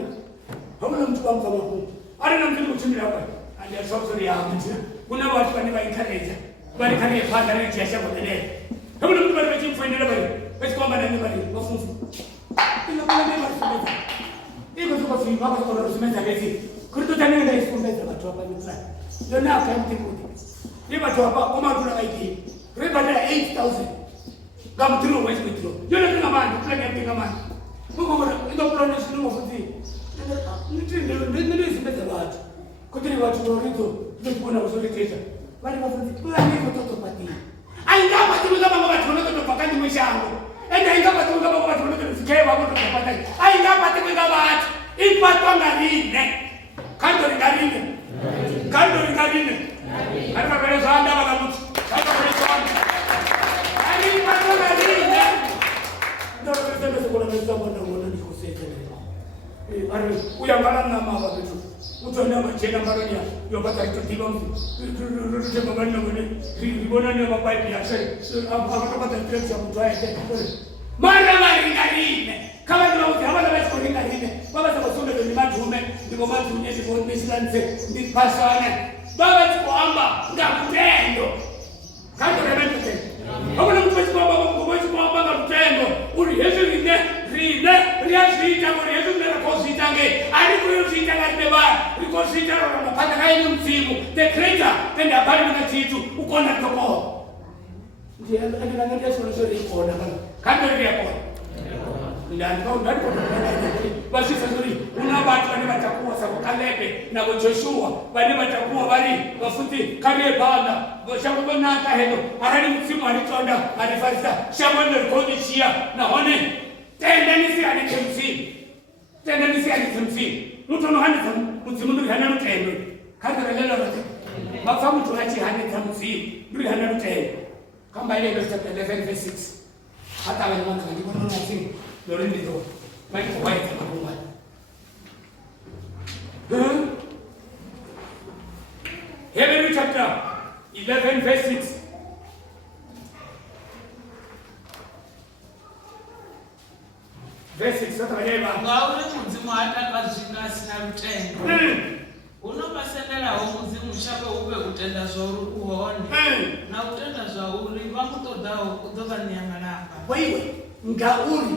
Hamna mtu kama huyu. Ari na mtu kutumia hapa. Ndio sababu ya mtu. Kuna watu wani encourage. Bali kani fanda ni kiasi kwa nene. Hamna mtu bali kimfanyia bali. Basi kwamba nani bali mafunzo. Ila kuna mema sana. Iko tuko fi baba kwa rosimeza hivi. Kurito tani ndio ifundeza watu hapa ni fulani. Ndio na kwa mtu mmoja. Ni watu hapa kama tuna ID. Riba ndio 8000. Kama tiro wewe kitiro. Ndio tuna mani, tuna ndio mani. Mungu ndio plan ni sio mafuti. Ndio isimeza watu. Kutini watu ndio ndio kuna uzuri kesha. Bali mafuti kwa nini mtoto pati. Aingawa tu kama watu wanataka kupakani mshango. Enda ingapa tu kama watu wanataka kusikia wao kupakani. Aingawa tu kama watu ipatwa ngarine. Kando ni ngarine. Kando ni ngarine. Hata pale zaanda wala mtu. Hata pale zaanda. Ani ipatwa ngarine. Ndio tunasema kuna meza bwana mwana ni kusema. Ari uyangala na mama wetu. Utona machena maronya yopata kitilo mtu. Tutema bwana mwana. Ibona ni mapai ya sheri. Akapata kitilo cha mtu yake. Mara ngarine. Kama ndio hawana basi kwa ngarine. Baba sababu ndio ni matume, ndio matume ndio mesilanze, ni pasana. Baba tukuamba ngakutendo. Kando na mimi tena. Hawana mtu wetu baba Mungu wetu kwamba ngakutendo. Uri Yesu rine riazita kwa Yesu ndio kositange. Alikuyoshita ngabeba, rikosita na pata kai msimu. The creator tenda bali na kitu ukona toko. Ndio ndio solution iko na kando ndio hapo. Ndani kwa basi sazuri una watu wale watakuwa sababu Kalebe na Joshua wale watakuwa bali wafuti kale banda washakuwa na kahelo arali msimu alitonda alifarisa shamwana rekodi chia na hone tenda nisi alikemsi mtu anohani msimu ndio hana mtendo kaza lelo lote mafamu tunachi hana kamsi ndio hana mtendo kama ile verse 11 verse 6 hata wale mwana walikuwa na msimu ndio ndio bali kwa wapi kama Hebrew chapter 11 verse 6. Verse 6 sasa yeba. Ngauri mudzimu atakazvinga sina rutengo. Unopasenderawo mudzimu chako upe kutenda zvauri kuone. Na kutenda zvauri vamutodawo kudova nyamalamba. Wewe ngauri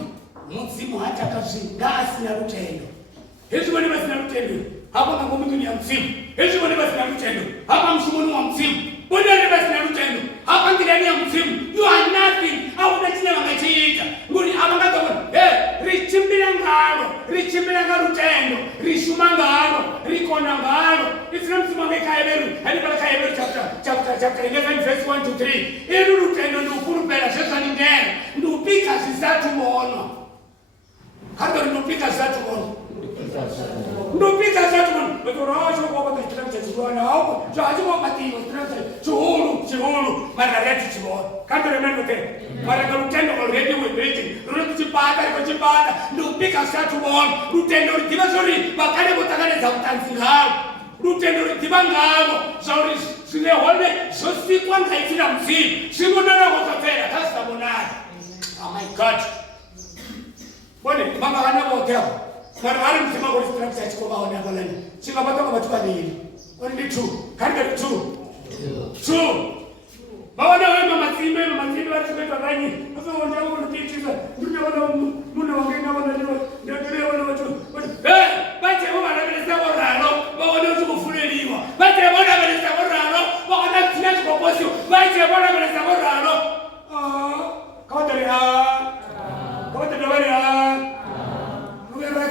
mudzimu atakazvinga sina rutengo. Yesu wani basina rutendo. Hapa na ngombe ni ya msimu. Yesu wani basina rutendo. Hapa mshumuni wa msimu. Bwana ni basina rutendo. Hapa ndani ya msimu. You are nothing. Au ndachina wangachiita. Nguri abangata bwana. Richimbira rutendo. Rishuma ngalo. Rikona ngalo. Islam msimu ngekaeberu. Hadi pala kaeberu chapter 11 verse 1 to 3. Iri rutendo ni ukuru sasa ni ndene. Ndupika zisatu muono. Hata ndupika zisatu muono. Ndupika zatu man bekorasho kwa baba kitaka chibona hapo jaji kwa matiyo chuhulu margareti chibona kando remendo te mara kalutendo already we waiting rudi chipata ndupika zatu bon rutendo rikiba zori bakale botakale za utanzingao rutendo rikiba ngalo zori sile hole sosi kwa ngaitira mzee simonana kwa kafera kasa bonana. Oh my god bone mama kana botea Marwari msema kwa strap cha chikoba ona balani. Chika bato kwa batu badili. Only 2. Kanga 2. Bawana wewe mama timbe watu kwa gani? Sasa wanda huko nikicheza. Ndio wana muna wangena wana ndio wana watu. Bache huwa anabeleza borano. Bawana ukufuleliwa. Bache bwana anabeleza borano. Bawana tinasi kwa posio. Bache bwana anabeleza borano. Kawatari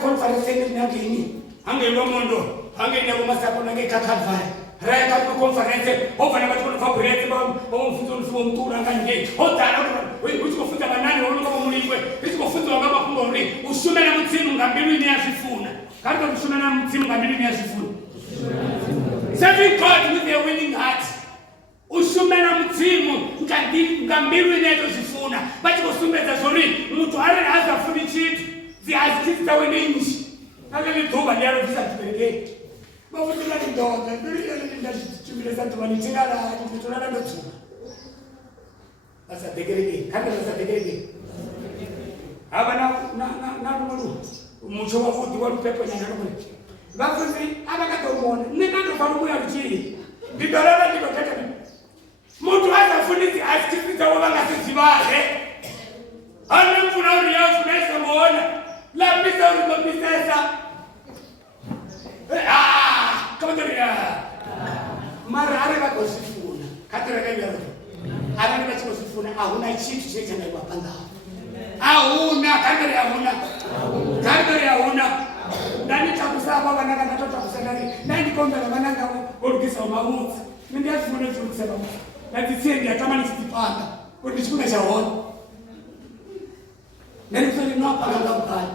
conference ni ngini hange lomondo hange ne kumasapo nange kakavai raya ka conference ofana batho no favorite ba mfuzo mfuzo mtura nganje hotala wewe usipofuta banani wewe kama mulingwe usipofuta ngaba kumbe usumela mtsimu ngambili ni asifuna kandi usumela mtsimu ngambili ni asifuna serving God with a willing heart ushumela mudzimu ngambilu ineto zifuna bati kusumbedza zvori munthu ari hazafuni chithu zihazichiti tawe neinji akalidhuva ndiyarobvisa tiberekei mafuti vatidhodha ndiriyolindachimbiresa dhuvani tingarari nditorara ndodzuka vasabekerekei kana vasabekerekei hava narumuru mucho wavudhi warupeponyananomune vafunzi avakatomona nekatofarumuya ruchii ndidorara ndikotata muntu azafundisi asichisizawo vangasizivare anemfuna uri yafunesa muona lapisa urinopisesa kamotoria mara ari vakosifuna katorakaiyaro arani vachikosifuna ahuna chitu chechandaiwa pangao ahuna kandori ahuna kandori ahuna ndanichakusapa vanaka ndatotakusanari ndandikombera vanaka olukisawo maudzi ndiyazifuna chirukisa maudzi ndadzitsie ndiyatamani chitipanga kuti ndichikuna chaona ndanikusati ndinopanga ukani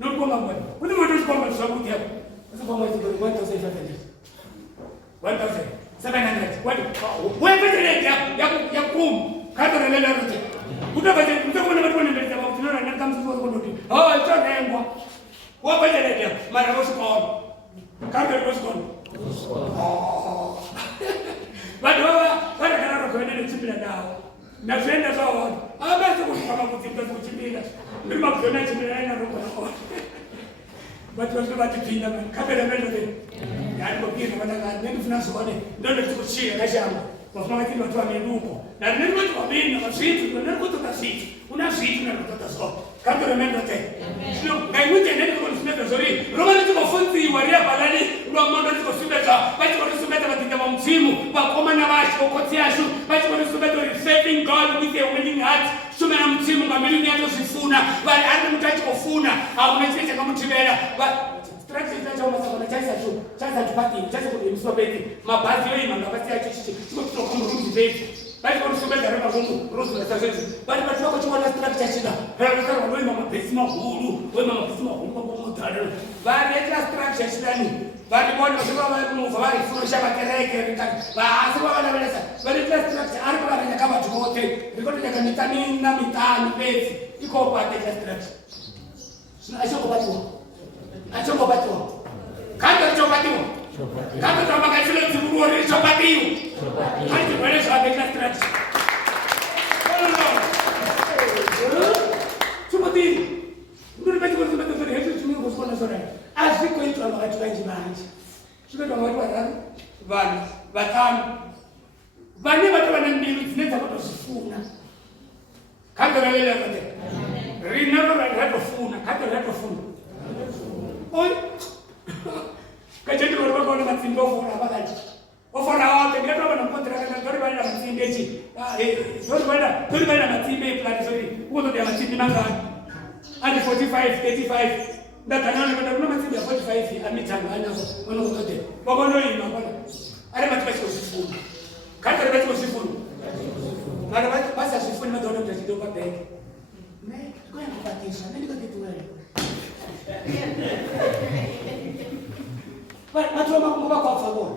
nokukomba ngwani kuti moto chikomba zvakuti yapo asipamwezi 1,700 wepetereti yakumu katorelelarote kutobona vatikonembeleza vakutinonanakamsikuondoti itonengwa wapetereti mara vosikona katori vosikona vanhu varakararokavene nechimbira navo nazvienda zvaona avasi kusvika makudzimba kuchimbira ndiri makuzona chimbira nainarokona vati vasve vatipinda kamera mendove ndandopinda vanakati nendifuna zvone ndondochikuchiya kashamba vafuna vatini vati vamenuko nari neri vati vamina vazvitu neri kutoka zvitu una zvitu narikutota zvone kamera mendote zvino ngaimutendenikonisumedza zvori rova richikofunziwa riyabalani lwamondo richikosumedza vachikorisumedza vadinda vamudzimu vakomana vacho vokotsi yashu vachikorisumedza uri serving God with a willing heart shumela mudzimu ngamilini yatozvifuna vari ari nemuti achikofuna hauna chine chakamutivera chaisachopatini chachikudimisopeti mabhazi yoima ngavasiyacho chikotokomuruzipeti vachikorisumedza revakomu rozunasazvezvi vari vati vakochiona structure chida rarasarwa noima mabhesi mahuru oima mabhesi mahuru makomudhara vari etira structure chidani vari vona vazivamuva vari furusha vakereke vasi vavanavelesa vari etira structure ari kuvaranyaka vatu vote rikotonyaka mitanina mitanu bedzi ikopateta structure zvino achingobatiwa achingobatiwa kanto richobatiwa kanto tamakachilo dzimuruori richobatiwa kaitirwere zvavabetira structure chimotini ndiri pachikorisomedzazori hezvi zvimingosikuona zorai azvikoitwa vakati vanji zvinoitwa vakati vararu vanhu vatano vane vatova nembiru dzinedza kutozvifuna kandoravelekode rinaro ratofuna kandoratofuna kachendirori vakaona matsimbi ofora vakati ofora wake ndingatova namukondirakanatori vaina matsimbi echi tori vaina matsimbi eplani sori ukozodia matsimbi mangani andi 45 35 ndaganana kuna matsimbi ya 45 amitano anavo vanokotote vakonoima kona ari mati vachikosifuna kantori vachikosifuna mara vasazvifuni vadaona kuti achidopa bheke koyakubatisha nendikotituwele vatova makumbo vakwapfakona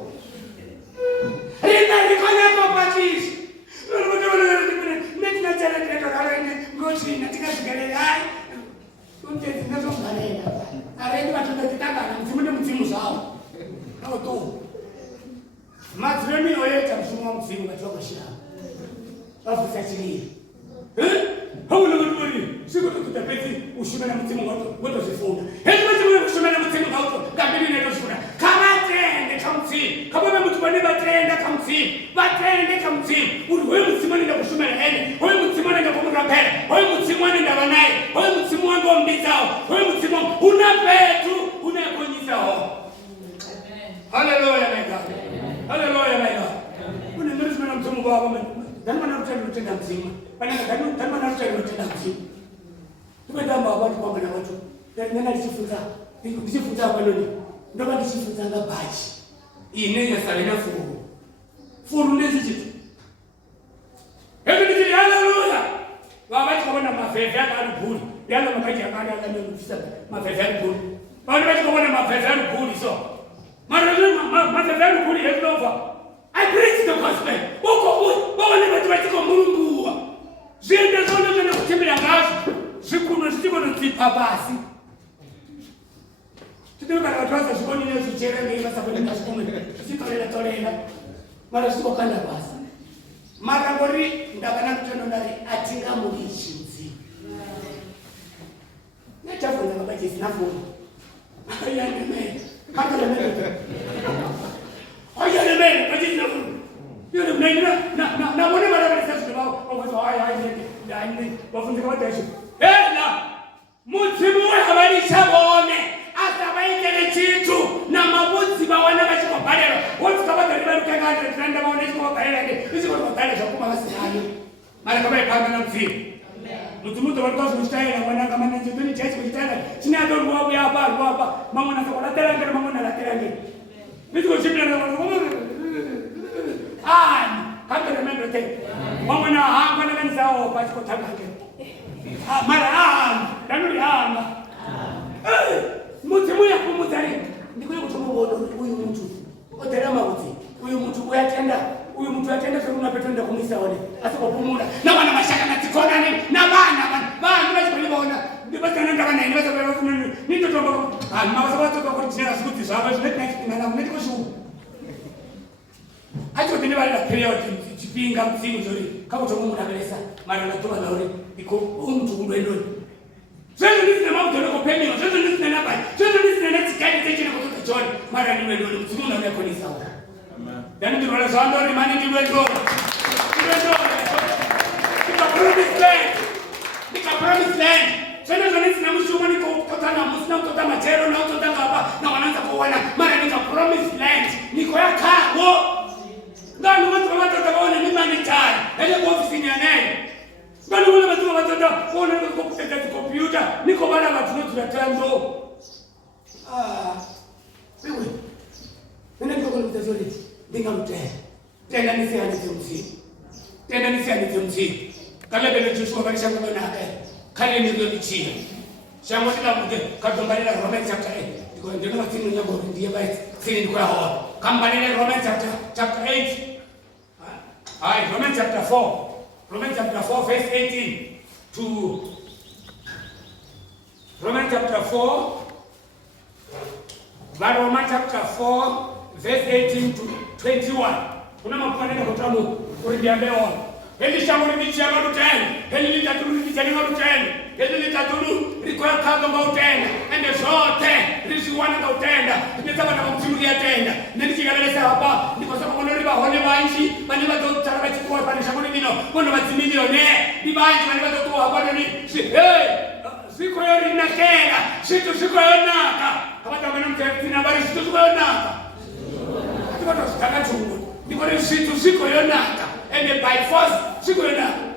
rina rikonyakobatisha netinateratiretoraine ngotina tikazvigarere ai utezinazongarera arendi vatondotitangana mudzimu nemudzimu zvavo aoto madziro minoyeta mushumo wa mudzimu vativakashiramo vafusa chiriri haunavarivari sikotokutapedzi ushumena mudzimu ngotozvifunda hezivachimwe kushumena mudzimu ngauto ngambiri netozvifunda kavatende kamudzimu kapome muti vane vatenda kamudzimu vatende kamudzimu uri hoyo mudzimu anenda kushumena ene hoyo mudzimu anenda kumurapera hoyo mudzimu anenda vanaye hoyo mudzimu wange wambidzawo hoyo mudzimu una petu unakonyisawo haleluya mega haleluya mega une ndirisimena mudzimu vavo dhanimana rutendo rutenda mudzimu dhanimana rutendo rutenda mudzimu tikuendamba vavati kwamana vacho nena ndichifunza panoni ndova ndichifunza ngabhachi ine nyasarena furu ndezvichiti hevi ndichiti haleluya vavati kwamana mavhevhe akari bhuri ndiana makaji akari akaneuisa mavhevhe ari bhuri vanhu vachikobona mavhevhe ari bhuri so mavhevhe ari bhuri hevinova I preach the gospel. Bone vhathu vha tshi khou mbulunguwa. Zwienda zwone zwine khou tshimbila ngazwo. Zwikuno zwi tshi khou tsipa fhasi. Tshithu kana vhathu vha sa zwivhonile zwi dzhiela ngei vha sa vhoni nga zwikumwe. Zwi tolela. Mara zwi khou kanda fhasi. Mara ngori ndavha na mutendo ndari a thi nga mulitshi mudzimu. Nṋe tafuna nga vhadzhisi na fono. Ayanimele. Ayanimele vhadzhisi na fono. Yule mnaina na mbona vanavalesa zvino vavo hai vafunzika vadasho hela mudzimu wehavalishavone asavaitele chitu na mavudzi vawana vachikobhalelwa wotsika vagari varukanga 100 rand vaone chikobhalelake ichikobhale zvakuma vasinani mara kavaipanga na mudzimu mudzimu tovarika zvinochitaira mwananga manenjetoni chachi kuchitaira chine atorwavuyapa mamwe nasakolaterangere mamwe nalaterangere ichikochipirana Kaka remember te. Mama na hanga na kanzao pa ko tagake. Mara danuri hanga. Mudzimu ya kumuzari. Ndikuye kutomubono uyu muntu. Otera mauti. Uyu muntu uyatenda sio unapetenda kumisa wale. Asikopumula. Na wana mashaka na tikona ni na bana vachibona. Ndibasana ndabana ni vasabela kunani. Nitotomba. Mama sabato kwa kutina sikuti zava zvinekina na netiko Acho tine vari la period chipinga mutsingo zori kakuto mumunavelesa mara natova nauri iko umuntu undwendoni zvezvo ndisina maudhoro kopemiwa zvezvo ndisina nabai zvezvo ndisina netsikani techina kutoka John mara ndinwendoni mutsingo unavekonisa uka yani ndinwala zvandori mani ndinwendoni nika promised land zvezvo ndisina mushumo nikototana musina kutota majero nautota ngapa na wananza kuwana mara nika promised land niko yakago Ngani watu watataona ni manitari. Ele kwa ofisini ya nani? Ngani wale watu watataona kwa kupitia kompyuta. Niko bana watu tunatando. Wewe. Nenda kwa mtazori. Dinga mtaya. Tena nisi anize mzi. Kale bele Joshua balisha kwa naka. Kale ndio bichia. Shango tila mke katombalila Romans chapter 8. Iko ndio matini nyambo ndiye bai. Sini ndiko hapo. Kambalile Romans chapter 8. Romans chapter 4 verse 18 to Romans chapter 4 verse 18 to 21. Kuna mapanenda kutamu kuribiambeo. Heli shango libichia maruteni. Heli litaturu libichia maruteni. Heli litaturu likoya kando ngautenda. Ende zote lisiwana ngautenda. Nitaba na mtimu yatenda. Nilikigalelesa hapa ndiko sema kono riba hone banchi bani badotara bachikuwa bani shango libino kono batimilione bibanchi bani badokuwa hapa ni siko yori nakera situ siko yonaka kama tamana mtetina bali situ siko yonaka atibato sitaka chungu ndiko ni situ siko yonaka and by force siko yonaka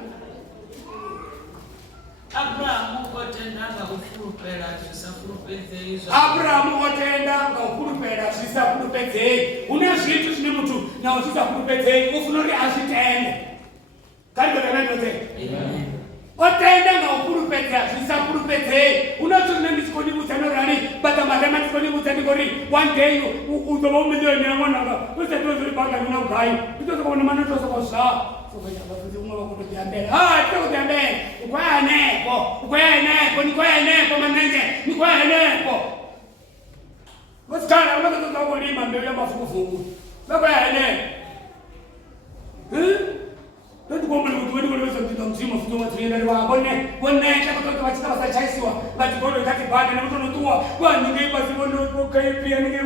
Abraham otenda ngakufurupela zvisafurupedze izvo. Abraham otenda ngakufurupela zvisafurupedze. Una zvitu zvine mutu na zvisafurupedze ufunori azvitende. Kari kwenda Amen. Otenda ngakufurupedza zvisafurupedze. Una zvine ndisikoni mutsanorani bata marema ndisikoni mutsandigori one day udova umiliyoni yamwanaka. Usatozori banga nina ugai. Utozokona manotosa kwazva. Ukwenepo manenge, nikwenepo. Wasikana, unakatoka kulima mbele ya mafukufuku. Ukwenepo. Ndio kwa mwana mtu wewe unaweza kutoka mzima mfumo wa tuenda wa bone kutoka katika wasachaisiwa basi bado kati baada na mtu anatua kwa nyingi basi bado kwa pia nyingi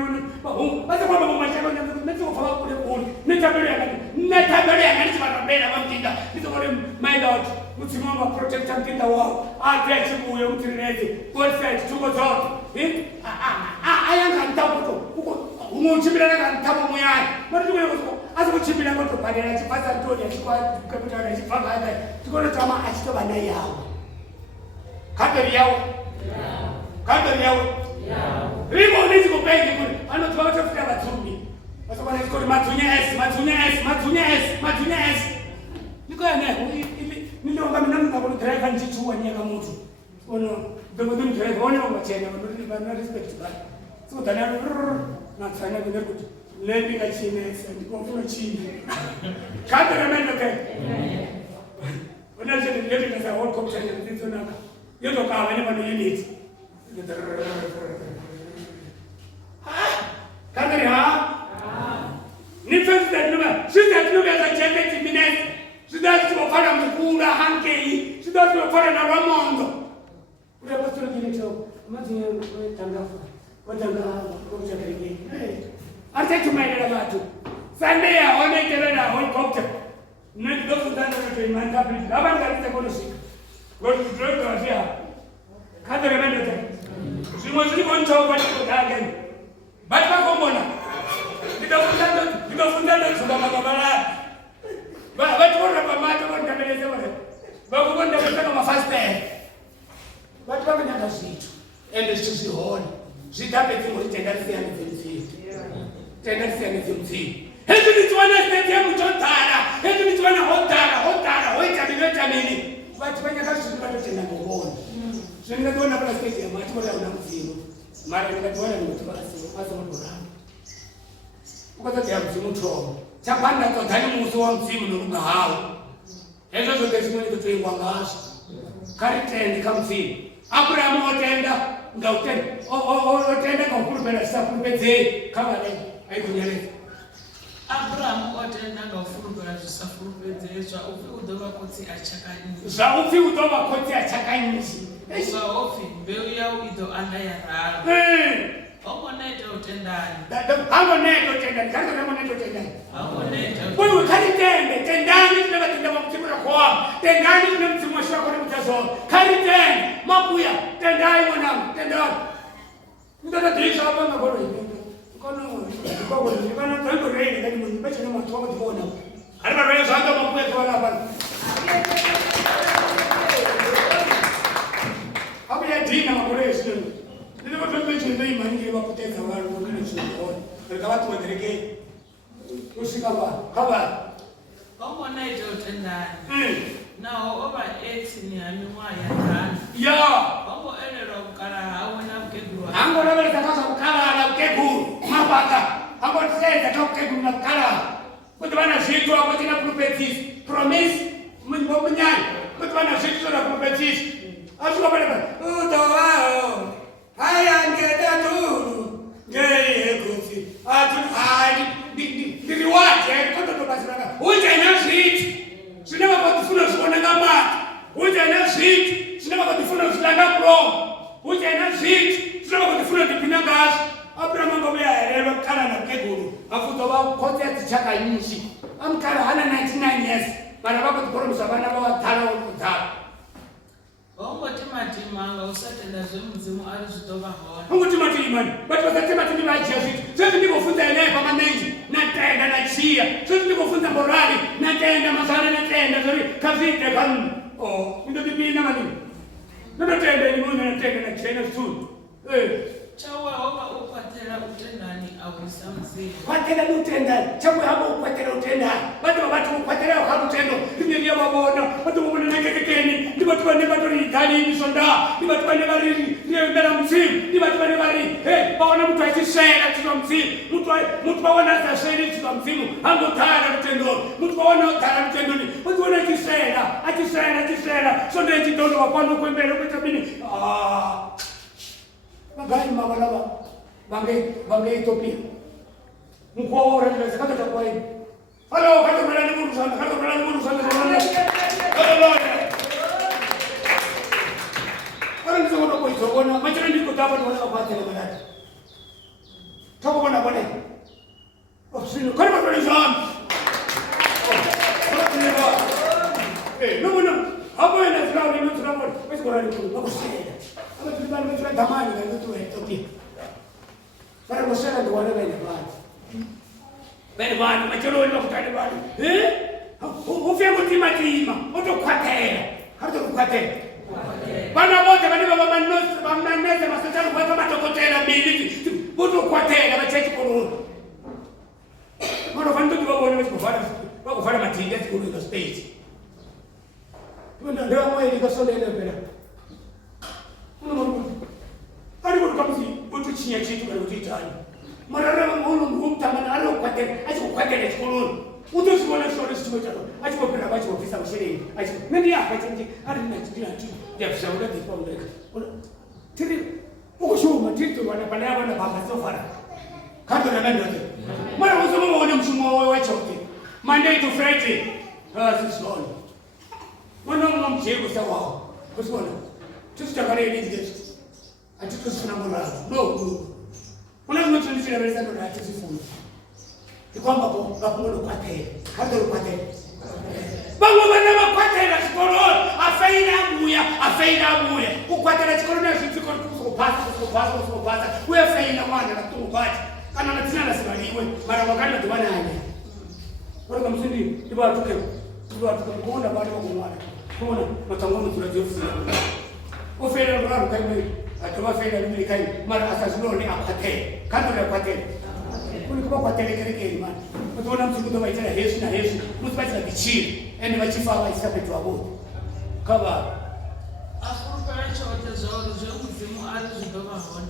basi kwa mambo mashaka ndio kwa kule kule netabelea ngani barabara wamtinda ndio kwa my lord msimama protector mtinda wao ateche kuyo mtirezi kwa side tuko zote ayanga ntapo uko umuchibira na ntapo muyani bado tuko azikuchibira ngoto padera chipasa ndoni achikwa kapitana chipanga hata tikona kama achitoba naye yao kadri yao ribo ndizi kupengi kule ano tuwatafuta batumi basi bwana iko matunya S niko yana niliomba mimi na kwa driver njichua nyaka mtu ono ndio driver ono kwa chenya ndio respect bana so tana na tsana ndio kuti Lepi ka chinesa ndikofuna chini. Kati remember ke. Ona je lepi ka sa whole company ndizonaka. Yoto ka wani mano unit. Kati ni first that number. Sita tunuka za chete minutes. Sita tuofana mkura hankei. Sita tuofana na Ramondo. Ule pastor kinicho. Maji tangafu. Watanga kwa kile. Acha tumaendelea watu. Sunday aone kelele na helicopter. Ndio kutana na imani kabisa. Hapa ndio kuna shika. Kwa hiyo ndio tunafia. Kada remember that. Simozili kwa ncho kwa kutageni. Bati kwa mbona. Ndio tunataka barabara. Watu wana pamata kwa kameleza wale. Bako kwenda kutaka mafasta. Watu wamenyaka zitu. Ende sisi honi. Zitape tu tendasi ya mzee. Tendasi ya mzee. Hebu nituone stage mtotara. Hebu nituone hotara. Waita mimi. Watu fanya kazi tupate tena ngoni. Sio ninaona pala stage ya watu wale wana mzimu. Mara nikatuona nimetoka sasa mboramu. Ukata ya mzimu tro. Chapanda kwa tani muso wa mzimu nuruga hao. Hizo zote zimoni kutoingwa ngashi. Karitende kamzimu. Abraham otenda ngautenda. Otenda kwa kulubela safu peze kama leo. Haikunyeleza. Abraham otenda ngafurubela safu peze zwa ufi udova koti achakanyisi. Zwa ufi udova koti achakanyisi. Zwa ufi mbeu yao ido anda ya rara. Ongo neto otendani. Ongo neto otendani. Kando kama neto otendani. Ongo neto. Wewe karitende tendani tunatenda mkimura kwa. Tendani tunamtimwashwa kwa mtazo. Karitende mabuya tendai mwanangu tendani. Ndio dirisha hapa na bora hivi. Kono tango rei ndani mwenye na watu wako tuona. Hata rei sasa mabuya kwa hapa. Hapo ya dina maboresho. Ndio watu wamecheza imani ile wapoteza wale wengine sio. Kwa watu waendelee. Usikaba. Kaba. Ongo neto otendani. Nao over 8 ni anyuma ya tano. Ya. Ongo elero kala hawana mkeguru. Ango lele takasa kala na mkeguru. Mapaka. Ango tete tokeguru na kala. Kuti bana zitu hapo tena prophets. Promise mbo mnyani. Kuti bana zitu na prophets. Asuka pale pale. Utawao. Haya ngeta tu. Ngeye kuti. Atu hadi. Diriwaje koto to basiranga. Uje na zitu. Sinema kwa kufuna usione kama uje na zit, sinema kwa kufuna usilanga pro, uje na zit, sinema kwa kufuna kipina gas. Abraham ngomea elelo kala na keguru. Afuto ba kote atichaka inchi. Amkala hana 99 years. Bana bako tukoro msabana ba watala ukutala. Ongo timatimanga usatenda zomzimu ari zitova hona. Ongo timatimani. Batu wasatimatimani achia zitu. Sasa ndiko funza eneo kwa manenji. Natenda na chia. Sasa ndiko funza morali. Natenda masana natenda. Zori kavite kanu. Ndio bibina mani. Natenda ni mwana natenda na chia na suni. Chawa oba ukwatela utendani awisa mzee. Kwatela utendani. Chawa habo ukwatela utendani. Watu ukwatela habo utendo. Ndio ya babona. Watu mbona nekekeni. Ndi watu bane batori itali misonda. Ndi watu bane bari ndio mbele msimu. Ndi watu bane bari baona mtu akisema kwa msimu. Mtu baona zaseni kwa msimu. Hango tala utendo. Mtu baona tala utendo ni. Watu wana akisema. Sonde kitondo wapano kwa mbele kwa tabini. Magari mabalaba bange Ethiopia mkoa wa Ralivhesa kata kwa hivi halo kata mala ni muru sana wala ndio wana kwa hizo wana majira ndiko tapa wana kupata ile malaki toko bwana ofisini karibu kwa nizam no hapo ina zao ni mtu hapo basi kwa nini wakusaidia ama tulibana mtu tamani na mtu wa Ethiopia para mosela ndo wale wale bana machoro ile kutani bana ufia kutima utokwatela hata kukwatela bana wote bani baba manose masatano kwa kama tokotela mbili utokwatela bachechi korona mara vandu tubone bakufana matinga tikuru ndo stage ndio mweli kasonde ile pera ari kwa kamzi utuchinya chitu kwa utitani marara mungu mtamana ari achikukwatela chikoloni utozviona zvori zvichimoita achikopera vachikopisa mushereni nendiyafa chinji ari ndinati ndiyabvisauda dzepamureka tiri ukushuma tiritorwana pana yavana vapasofara kandoranandote mwana usomomaone mushumo wachoke Monday to Friday asizona mwana mumwe mujeko sawawo kusibona tisitakareenizizvo atitosifuna muraro no una zvinotondichinavesandona atisifuna ikwambako vakungonokwatera kandorokwatera vamwe vana vakwatera chikoro afeira abuya kukwatera chikoro nezvitsikokusokupasa uye feina mwana nakutongobati kana natina nasivaliwe mara wakati nadovananya orika musindi ivatuke kuona vana vakumwana kuona matangomudzura dzefusira ofeira ruraro kaimwe atovafeira lumiri kaimwe mara asazvinone akwatera kandorakwatera kunikuva kwaterekerekeni mani utoona mutikuto vaitira hezvi nahezvi musivatira bichiri ende vachifa vaisa petu vavodi kava akurupera chote zvauri zvekudzimu ari zvidovahona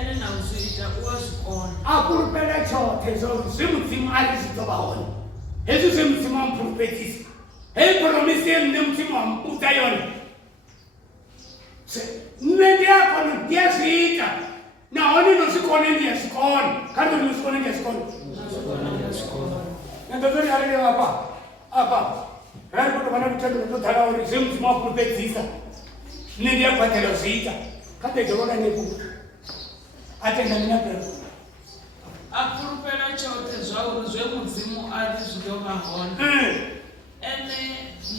ene nauzviita uwazvikona akurupera chote zvauri zvemudzimu ari zvidovahona hezvi zvemudzimu wamupurupetisa heipromisi yenu nemudzimu wamubuta yona nendiyakono ndiyazviita naone nozvikone ndiyazvikona kandi nozvikone ndiyazvikona nandotori arire apa rari kutovana kutandira todhara uri zvemudzimu wakurupedzisa nendiyakwatera zviita kadedorona neku atenda ninapera akurupera chote zvauri zvemudzimu ari zvidovahona ene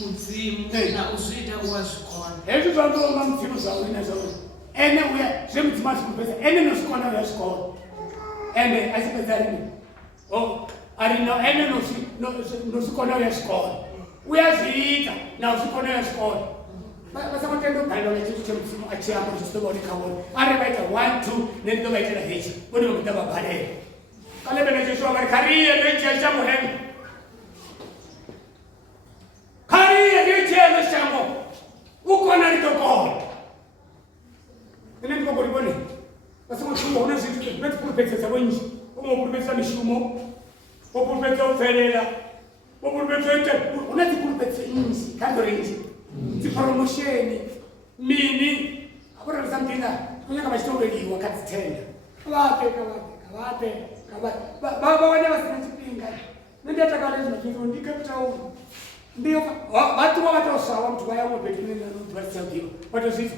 mudzimu nauzviita uwazvikona hezvi zvandoona mudzimu zvauri nazvauri ene uya zvemudzimu azvikupedza ene nozvikona uyazvikona ende achipedza rini arina ene nozvikona uyazvikona uyazviita nauzvikona uyazvikona vasakutendogara nechinhu chemudzimu achiyamba zvisitovaonekavona ari vaita 1 2 nendovaitira hechi vone vakuita vabharera kalebena cheshuwa vari kariye ndoitia chamuhema kariye ndoitieno shango ukona ritokona ine ndikogoribone vasakutunga una zvinhu vetipurupedzesa vonji umopurupedzisa mishumo wopurupedza uferera wopurupedza una tipurupedze inji kandorenji tipromosheni mini akurarisa mpinda kunyaka vachitoreriwa kadzitenda kavate vaone vasina chipinga nendiatakalezvinachiro ndikeptauri ndiyo vatuma vatosava mtu vayamobetinevatisaudiwa vatozviti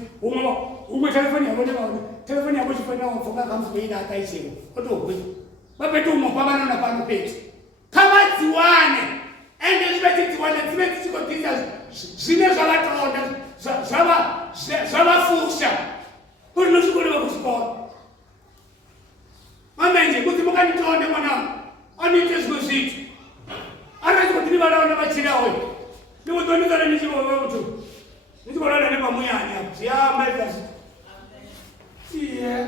umwe telefoni yavo nevaona telefoni yavo chifanira wapfoka kamuziveida akaichero otogwe vapeti umwe pavanona pano peti kavadziwane ende zvivetidziwane dzive dzichikodhisa zvine zvavatonda zvavafusha kuti nosvikoreva kuzvikora mamenje kuti mukanditonde mwanangu anoite zvimwe zvitu arati kuti ndivaraona vachirawe ndikutondizana nichivovemutu nichivorana nepamuyanya zviyamaita zvitu iye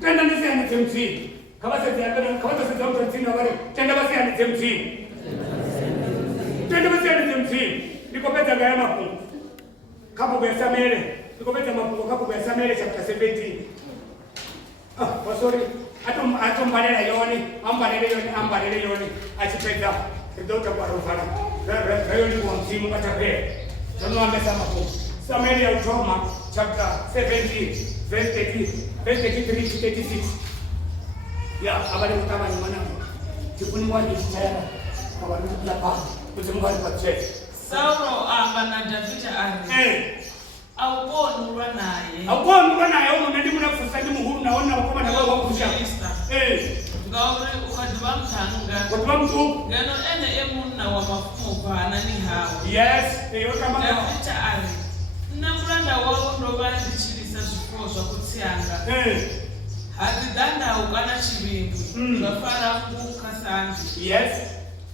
tenda ndisiyane dzemudzini kavatosedza mutadzini wavari tenda vasiyane dzemudzini tenda vasiyane dzemudzini ndikopedza ngaya mapungu kabuku yasamere ndikopedza mapungu kabuku yasamere chapter 17 wasori atombarera yone ambarere yone achipedza ridotangwarovhara rayoniwa mzimu katapera zvanovambesa mapungu samueri yautoma chapter 17 verse 33 to 36 ya abale mutamani mwanangu tifuningwa ndichitayara kavanokula pano kuti mungari pacheche Saulo amba na Davida ari aukonulwa naye umuntu ndi munafusa ndi muhuru naona wakoma na wakusha ngauri ukadiva mthanga kodwa mtu ngano ene emunna wa mafumo bana ni hawo yokamba Davida ari namulanda wawo ndova ndichilisa zvifuwo zvakutsianga hadidandau kana chivingu zvafara mukasandi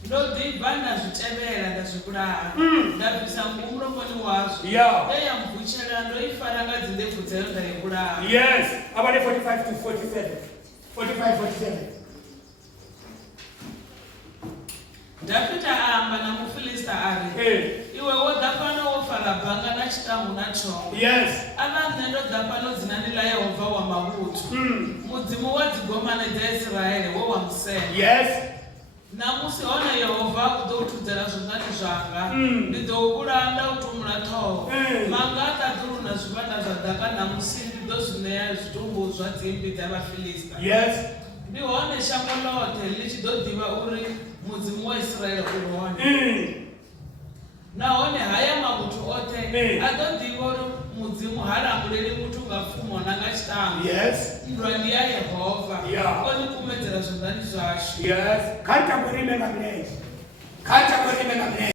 ndodhibva ndazvitevera ndazvikuraha ndabvisa murongoni wazvo eyamubvuchera ndoifarangadzi ndebvu dzayo ndaikuraha abale 45 to 47 Davida aamba namufilista ari iwe woda pano wofara ambara bhanga na chitambo na chongo. Yes. Ava nṋe ndo ḓa fhano dzinani ḽa Yehova wa mavhuthu. Mudzimu wa dzigomane dza Israele wo wa musema. Yes. Namusi hone Yehova u ḓo thudzela zwanḓani zwanga. Ndi ḓo u vhulaya nda u tumula ṱhoho. Manga a ṱaḓulu na zwivhanda zwa ḓaka namusi ndi ḓo zwi ṋea zwitumbu zwa dzimbi dza Vhafilista. Yes. Ndi hone shango ḽoṱhe ḽi tshi ḓo ḓivha uri mudzimu wa Israele u hone. Nahone haya mavhuthu oṱhe a ḓo ḓivha uri mudzimu ha languleli muthu nga pfumo na nga tshitambo. Yes. Nndwa ndi ya Yehova. Yeah. O ni kumedzela zwanḓani zwashu. Yes. Kha ri tambo ri ime nga milenzhe. Kha ri tambo ri ime nga milenzhe.